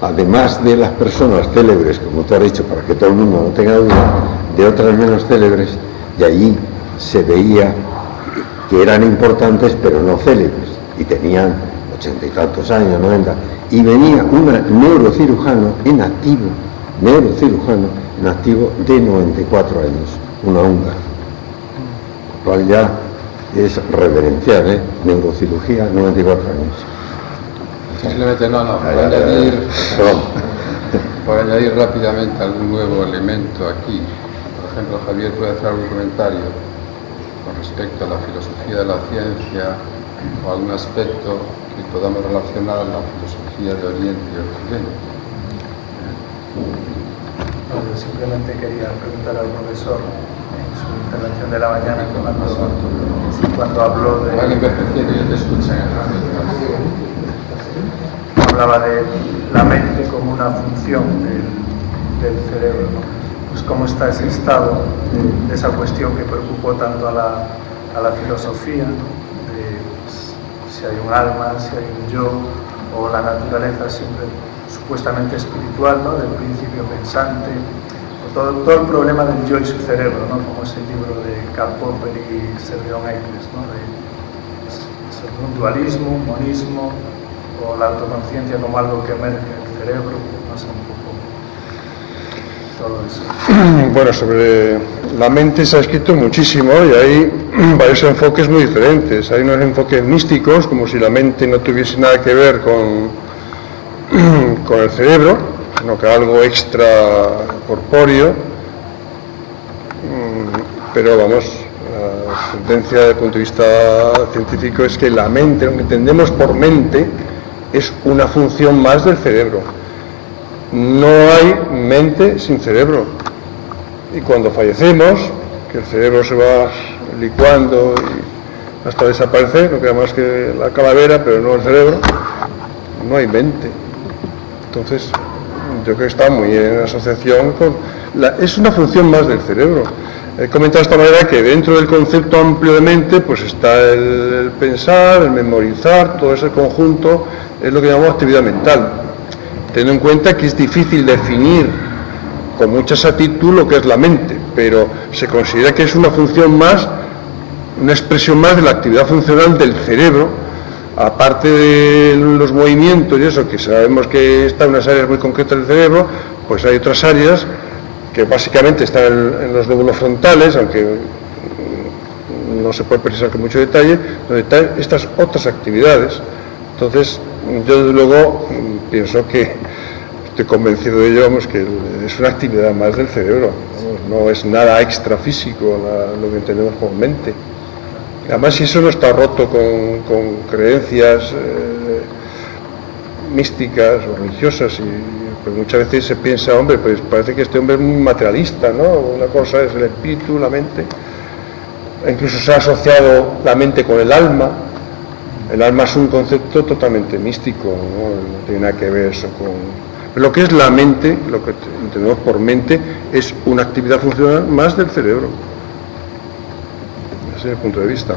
además de las personas célebres, como tú has dicho, para que todo el mundo no tenga duda, de otras menos célebres, y allí se veía que eran importantes pero no célebres, y tenían 80 y tantos años, 90, y venía un neurocirujano en activo de 94 años, una húngara, lo cual ya es reverencial, neurocirugía, 94 años. Simplemente por añadir rápidamente algún nuevo elemento aquí. Por ejemplo, Javier puede hacer algún comentario con respecto a la filosofía de la ciencia o algún aspecto que podamos relacionar a la filosofía de Oriente y Occidente. Simplemente quería preguntar al profesor en su intervención de la mañana cuando habló de... Hablaba de la mente como una función del cerebro, ¿no? Pues cómo está ese estado de esa cuestión que preocupó tanto a la filosofía, ¿no? De si hay un alma, si hay un yo, o la naturaleza siempre supuestamente espiritual, ¿no? Del principio pensante, o todo el problema del yo y su cerebro, ¿no? Como ese libro de Karl Popper y Sergio Eccles, ¿no? Un dualismo, un monismo, o la autoconciencia como algo que emerge en el cerebro, no sé, un poco todo eso. Bueno, sobre la mente se ha escrito muchísimo y hay varios enfoques muy diferentes. Hay unos enfoques místicos, como si la mente no tuviese nada que ver con el cerebro, sino que algo extra corpóreo, pero vamos, la sentencia desde el punto de vista científico es que la mente, lo que entendemos por mente, es una función más del cerebro. No hay mente sin cerebro. Y cuando fallecemos, que el cerebro se va licuando y hasta desaparecer, no queda más que la calavera, pero no el cerebro, no hay mente. Entonces, yo creo que está muy en asociación con... es una función más del cerebro. He comentado de esta manera que dentro del concepto amplio de mente, pues está el pensar, el memorizar, todo ese conjunto es lo que llamamos actividad mental. Teniendo en cuenta que es difícil definir con mucha exactitud lo que es la mente, pero se considera que es una función más, una expresión más de la actividad funcional del cerebro, aparte de los movimientos y eso, que sabemos que están en unas áreas muy concretas del cerebro, pues hay otras áreas que básicamente están en los lóbulos frontales, aunque no se puede precisar con mucho detalle, donde están estas otras actividades. Entonces, yo desde luego pienso que estoy convencido de ello, vamos, que es una actividad más del cerebro, no es nada extrafísico lo que entendemos por mente. Además, si eso no está roto con creencias místicas o religiosas, y pues muchas veces se piensa, hombre, pues parece que este hombre es muy materialista, ¿no? Una cosa es el espíritu, la mente, incluso se ha asociado la mente con el alma. El alma es un concepto totalmente místico, no tiene nada que ver eso con... Pero lo que es la mente, lo que entendemos por mente, es una actividad funcional más del cerebro. Ese es el punto de vista.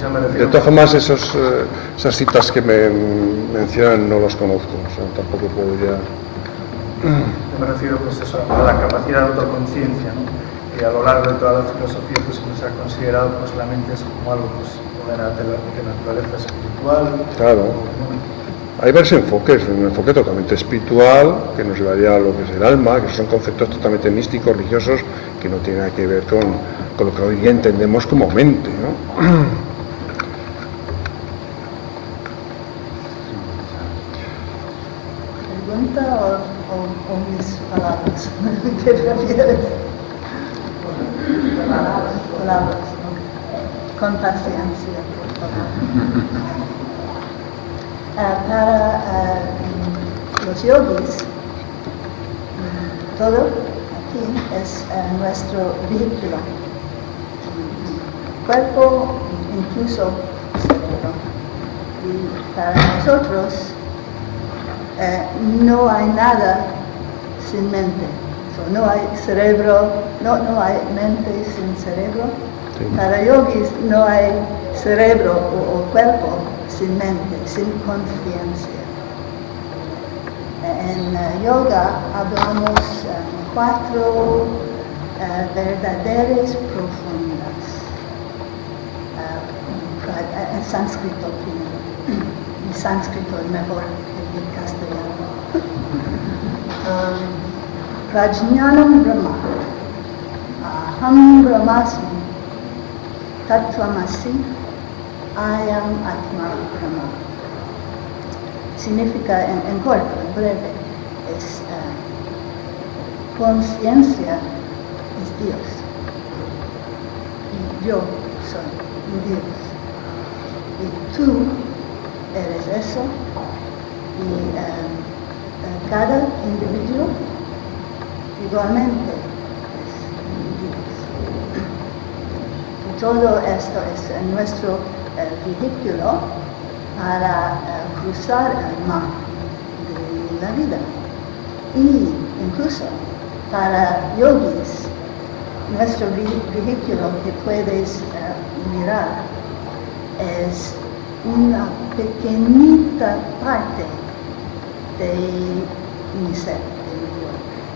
Yo me refiero... De todas formas, esas citas que me mencionan no las conozco, o sea, tampoco podría... Yo me refiero pues eso, a la capacidad de autoconciencia, ¿no? Que a lo largo de toda la filosofía pues se nos ha considerado pues la mente es como algo pues, de naturaleza espiritual. Claro. Hay varios enfoques, un enfoque totalmente espiritual que nos llevaría a lo que es el alma, que son conceptos totalmente místicos, religiosos, que no tienen nada que ver con lo que hoy día entendemos como mente, ¿no? ¿Pregunta o mis palabras? ¿Qué prefieres? Palabras, ¿no? Con paciencia, por favor. Para los yogis, todo aquí es nuestro vehículo. Cuerpo, incluso cerebro. Y para nosotros no hay nada sin mente. So, no hay cerebro, no hay mente sin cerebro. Sí. Para yogis no hay cerebro o cuerpo sin mente, sin conciencia. En yoga hablamos 4 verdades profundas. En sánscrito primero. Mi sánscrito es mejor que mi castellano. Prajnanam Brahma. Aham Brahmasmi. Tattvamasi. Ayam Atma Brahma. Significa en corto, en breve, es conciencia es Dios. Y yo soy Dios. Y tú eres eso. Y cada individuo igualmente es Dios. Y todo esto es nuestro vehículo para cruzar el mar de la vida. Y incluso para yogis, nuestro vehículo que puedes mirar es una pequeñita parte de mi ser, de mi yo.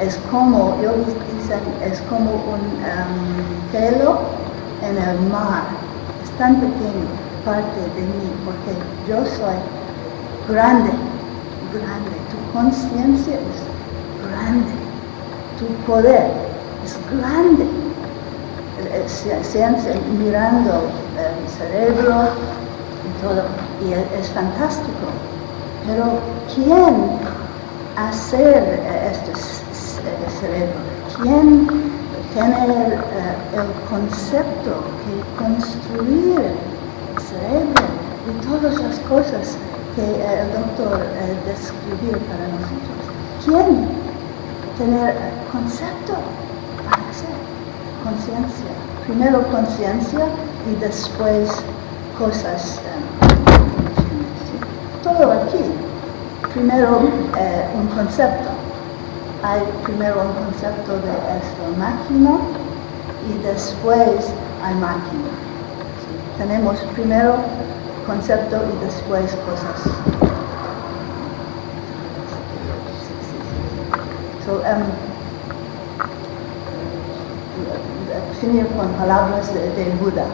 Es como, yogis dicen, es como un pelo en el mar. Es tan pequeño, parte de mí, porque yo soy grande. Tu conciencia es grande. Tu poder es grande. Ciencia mirando el cerebro y todo, y es fantástico. Pero ¿quién hacer este cerebro? ¿Quién tener el concepto que construir el cerebro y todas las cosas que el doctor describió para nosotros? ¿Quién tener concepto para hacer conciencia? Primero conciencia y después cosas. Todo aquí. Primero un concepto. Hay primero un concepto de esta máquina y después hay máquina. ¿Sí? Tenemos primero concepto y después cosas. So, finir con palabras de Buda.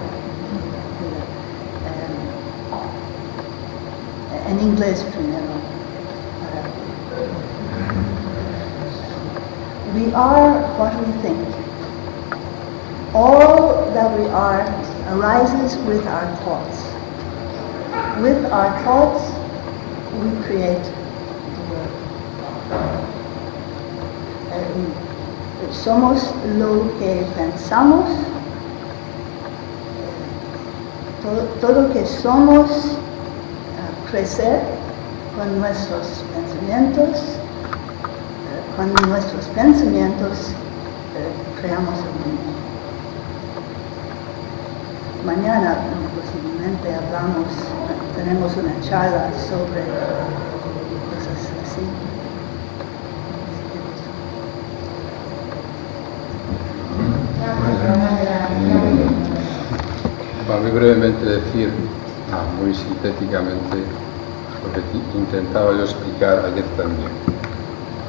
En inglés primero. We are what we think. All that we are arises with our thoughts. With our thoughts, we create the world. Somos lo que pensamos. Todo lo que somos, crecer con nuestros pensamientos. Con nuestros pensamientos creamos el mundo. Mañana posiblemente tenemos una charla sobre cosas así. Vale. muy brevemente decir, muy sintéticamente, lo que intentaba yo explicar ayer también.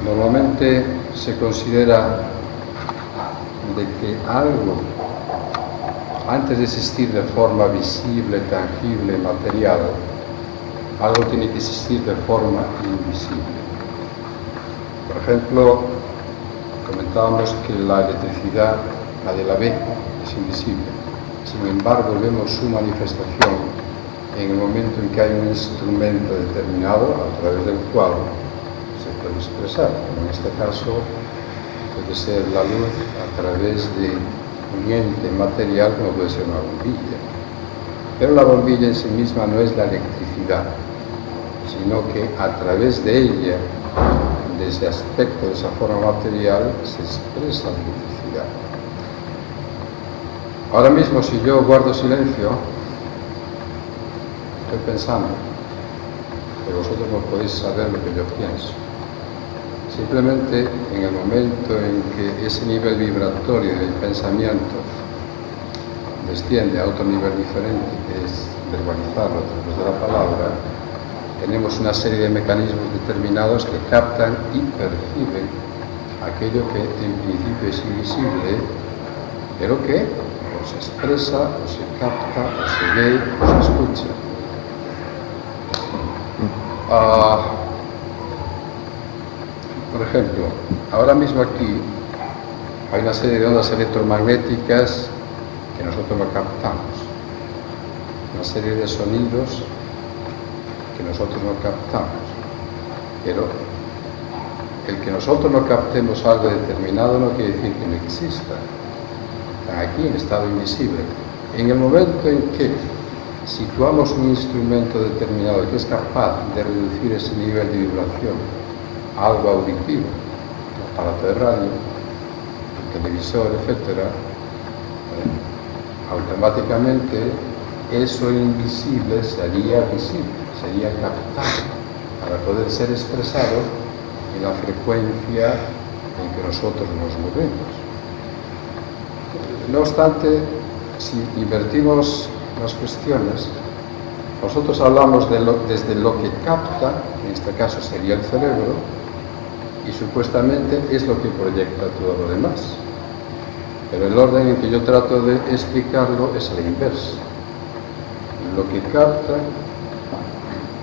Normalmente se considera de que algo, antes de existir de forma visible, tangible, material, algo tiene que existir de forma invisible. Por ejemplo, comentábamos que la electricidad, nadie la ve, es invisible. Sin embargo, vemos su manifestación en el momento en que hay un instrumento determinado a través del cual se puede expresar. En este caso, puede ser la luz a través de un ente material como puede ser una bombilla. Pero la bombilla en sí misma no es la electricidad, sino que a través de ella, de ese aspecto, de esa forma material, se expresa la electricidad. Ahora mismo, si yo guardo silencio, estoy pensando, pero vosotros no podéis saber lo que yo pienso. Simplemente en el momento en que ese nivel vibratorio del pensamiento desciende a otro nivel diferente, que es verbalizarlo a través de la palabra, tenemos una serie de mecanismos determinados que captan y perciben aquello que en principio es invisible, pero que o se expresa, o se capta, o se ve, o se escucha. Por ejemplo, ahora mismo aquí hay una serie de ondas electromagnéticas que nosotros no captamos, una serie de sonidos que nosotros no captamos, pero el que nosotros no captemos algo determinado no quiere decir que no exista. Están aquí en estado invisible. En el momento en que situamos un instrumento determinado que es capaz de reducir ese nivel de vibración a algo auditivo, un aparato de radio, un televisor, etc., automáticamente eso invisible sería visible, sería captado para poder ser expresado en la frecuencia en que nosotros nos movemos. No obstante, si invertimos las cuestiones, nosotros hablamos desde lo que capta, que en este caso sería el cerebro, y supuestamente es lo que proyecta todo lo demás. Pero el orden en que yo trato de explicarlo es la inversa. Lo que capta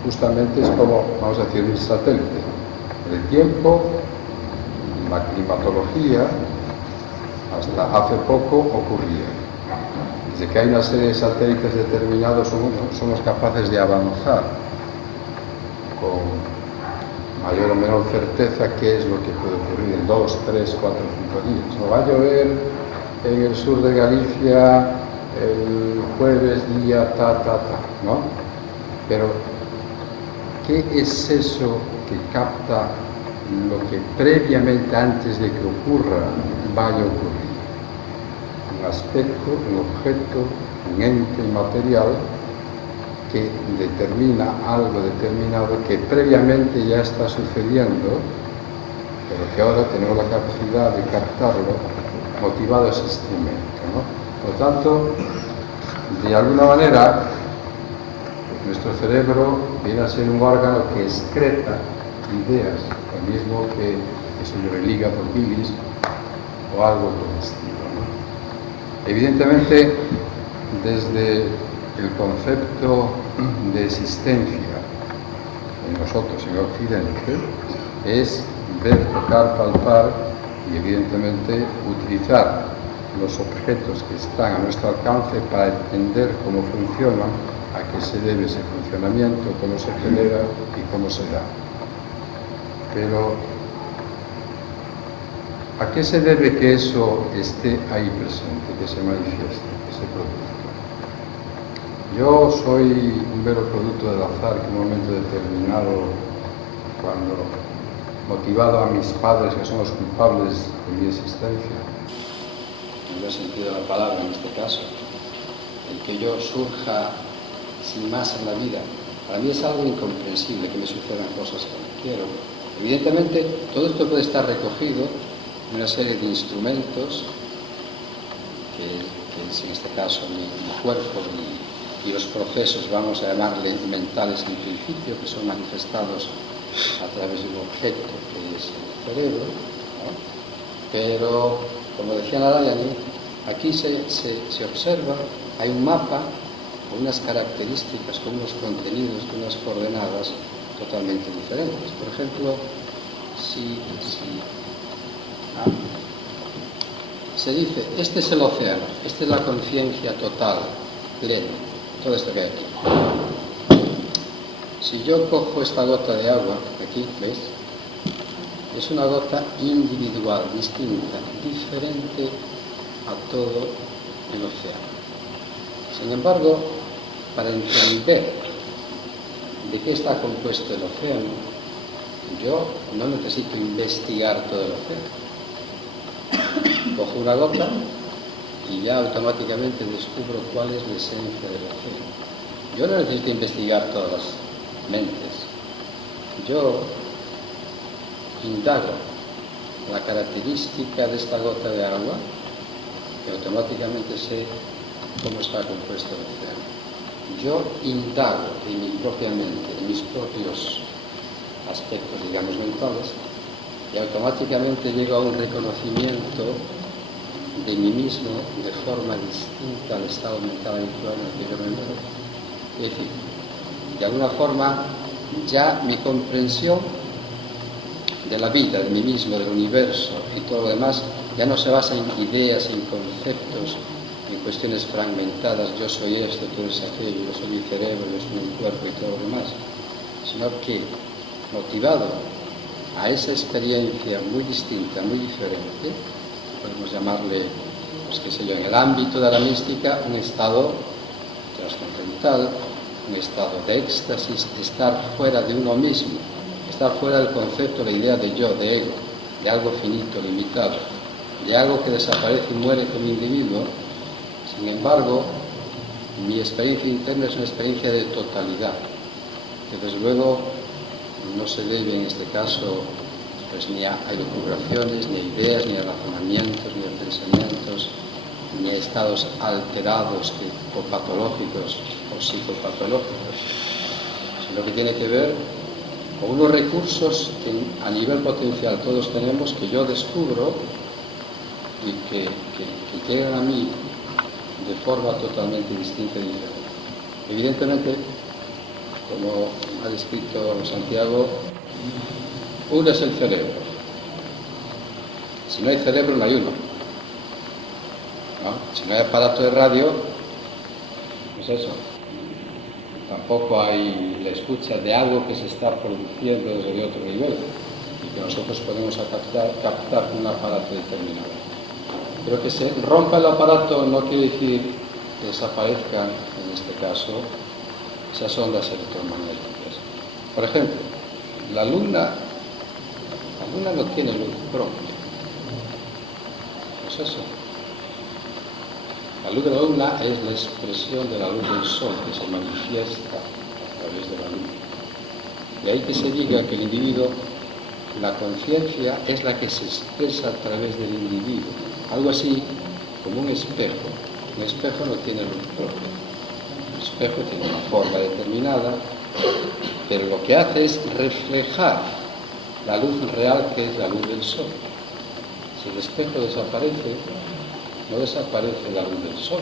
justamente es como, vamos a decir, un satélite. El tiempo, la climatología, hasta hace poco ocurría. Desde que hay una serie de satélites determinados somos capaces de avanzar con mayor o menor certeza qué es lo que puede ocurrir en 2, 3, 4, 5 días. No va a llover en el sur de Galicia el jueves día ¿no? Pero ¿qué es eso que capta lo que previamente, antes de que ocurra, vaya a ocurrir? Un aspecto, un objeto, un ente material que determina algo determinado que previamente ya está sucediendo, pero que ahora tenemos la capacidad de captarlo motivado a ese instrumento, ¿no? Por lo tanto, de alguna manera, nuestro cerebro viene a ser un órgano que excreta ideas, lo mismo que se religa por bilis o algo por el estilo, ¿no? Evidentemente, desde el concepto de existencia en nosotros, en Occidente, es ver, tocar, palpar y evidentemente utilizar los objetos que están a nuestro alcance para entender cómo funcionan, a qué se debe ese funcionamiento, cómo se genera y cómo se da. Pero, ¿a qué se debe que eso esté ahí presente, que se manifieste, que se produzca? Yo soy un mero producto del azar que en un momento determinado, cuando motivado a mis padres, que son los culpables de mi existencia, en el sentido de la palabra en este caso, el que yo surja sin más en la vida, para mí es algo incomprensible que me sucedan cosas que no quiero. Evidentemente, todo esto puede estar recogido en una serie de instrumentos que que es en este caso mi cuerpo y los procesos, vamos a llamarle mentales en principio, que son manifestados a través de un objeto que es el cerebro, ¿no? Pero, como decía Narayani, aquí se observa, hay un mapa con unas características, con unos contenidos, con unas coordenadas totalmente diferentes. Por ejemplo, se dice, este es el océano, esta es la conciencia total, plena, todo esto que hay aquí. Si yo cojo esta gota de agua, aquí, ¿veis? Es una gota individual, distinta, diferente a todo el océano. Sin embargo, para entender de qué está compuesto el océano, yo no necesito investigar todo el océano. Cojo una gota y ya automáticamente descubro cuál es la esencia del océano. Yo no necesito investigar todas las mentes. Yo indago la característica de esta gota de agua y automáticamente sé cómo está compuesto el océano. Yo indago en mi propia mente, en mis propios aspectos, digamos, mentales, y automáticamente llego a un reconocimiento de mí mismo de forma distinta al estado mental habitual en el que yo me muevo. Es decir, de alguna forma ya mi comprensión de la vida, de mí mismo, del universo y todo lo demás, ya no se basa en ideas, en conceptos, en cuestiones fragmentadas, yo soy esto, tú eres aquello, yo soy mi cerebro, yo soy mi cuerpo y todo lo demás, sino que, motivado a esa experiencia muy distinta, muy diferente, podemos llamarle, pues qué sé yo, en el ámbito de la mística, un estado trascendental, un estado de éxtasis, estar fuera de uno mismo, estar fuera del concepto, la idea de yo, de ego, de algo finito, limitado, de algo que desaparece y muere como individuo. Sin embargo, mi experiencia interna es una experiencia de totalidad, que desde luego no se debe en este caso pues ni a elucubraciones, ni a ideas, ni a razonamientos, ni a pensamientos, ni a estados alterados o patológicos o psicopatológicos, sino que tiene que ver con unos recursos que a nivel potencial todos tenemos, que yo descubro y que llegan a mí de forma totalmente distinta y diferente. Evidentemente, como ha descrito Santiago, uno es el cerebro. Si no hay cerebro, no hay uno, ¿no? Si no hay aparato de radio, pues eso. Tampoco hay la escucha de algo que se está produciendo desde otro nivel y que nosotros podemos captar con un aparato determinado. Pero que se rompa el aparato no quiere decir que desaparezcan, en este caso, esas ondas electromagnéticas. Por ejemplo, la luna no tiene luz propia. ¿No es eso? La luz de la luna es la expresión de la luz del sol que se manifiesta a través de la luna. De ahí que se diga que el individuo, la conciencia es la que se expresa a través del individuo. Algo así como un espejo. Un espejo no tiene luz propia. El espejo tiene una forma determinada, pero lo que hace es reflejar la luz real que es la luz del sol. Si el espejo desaparece, no desaparece la luz del sol,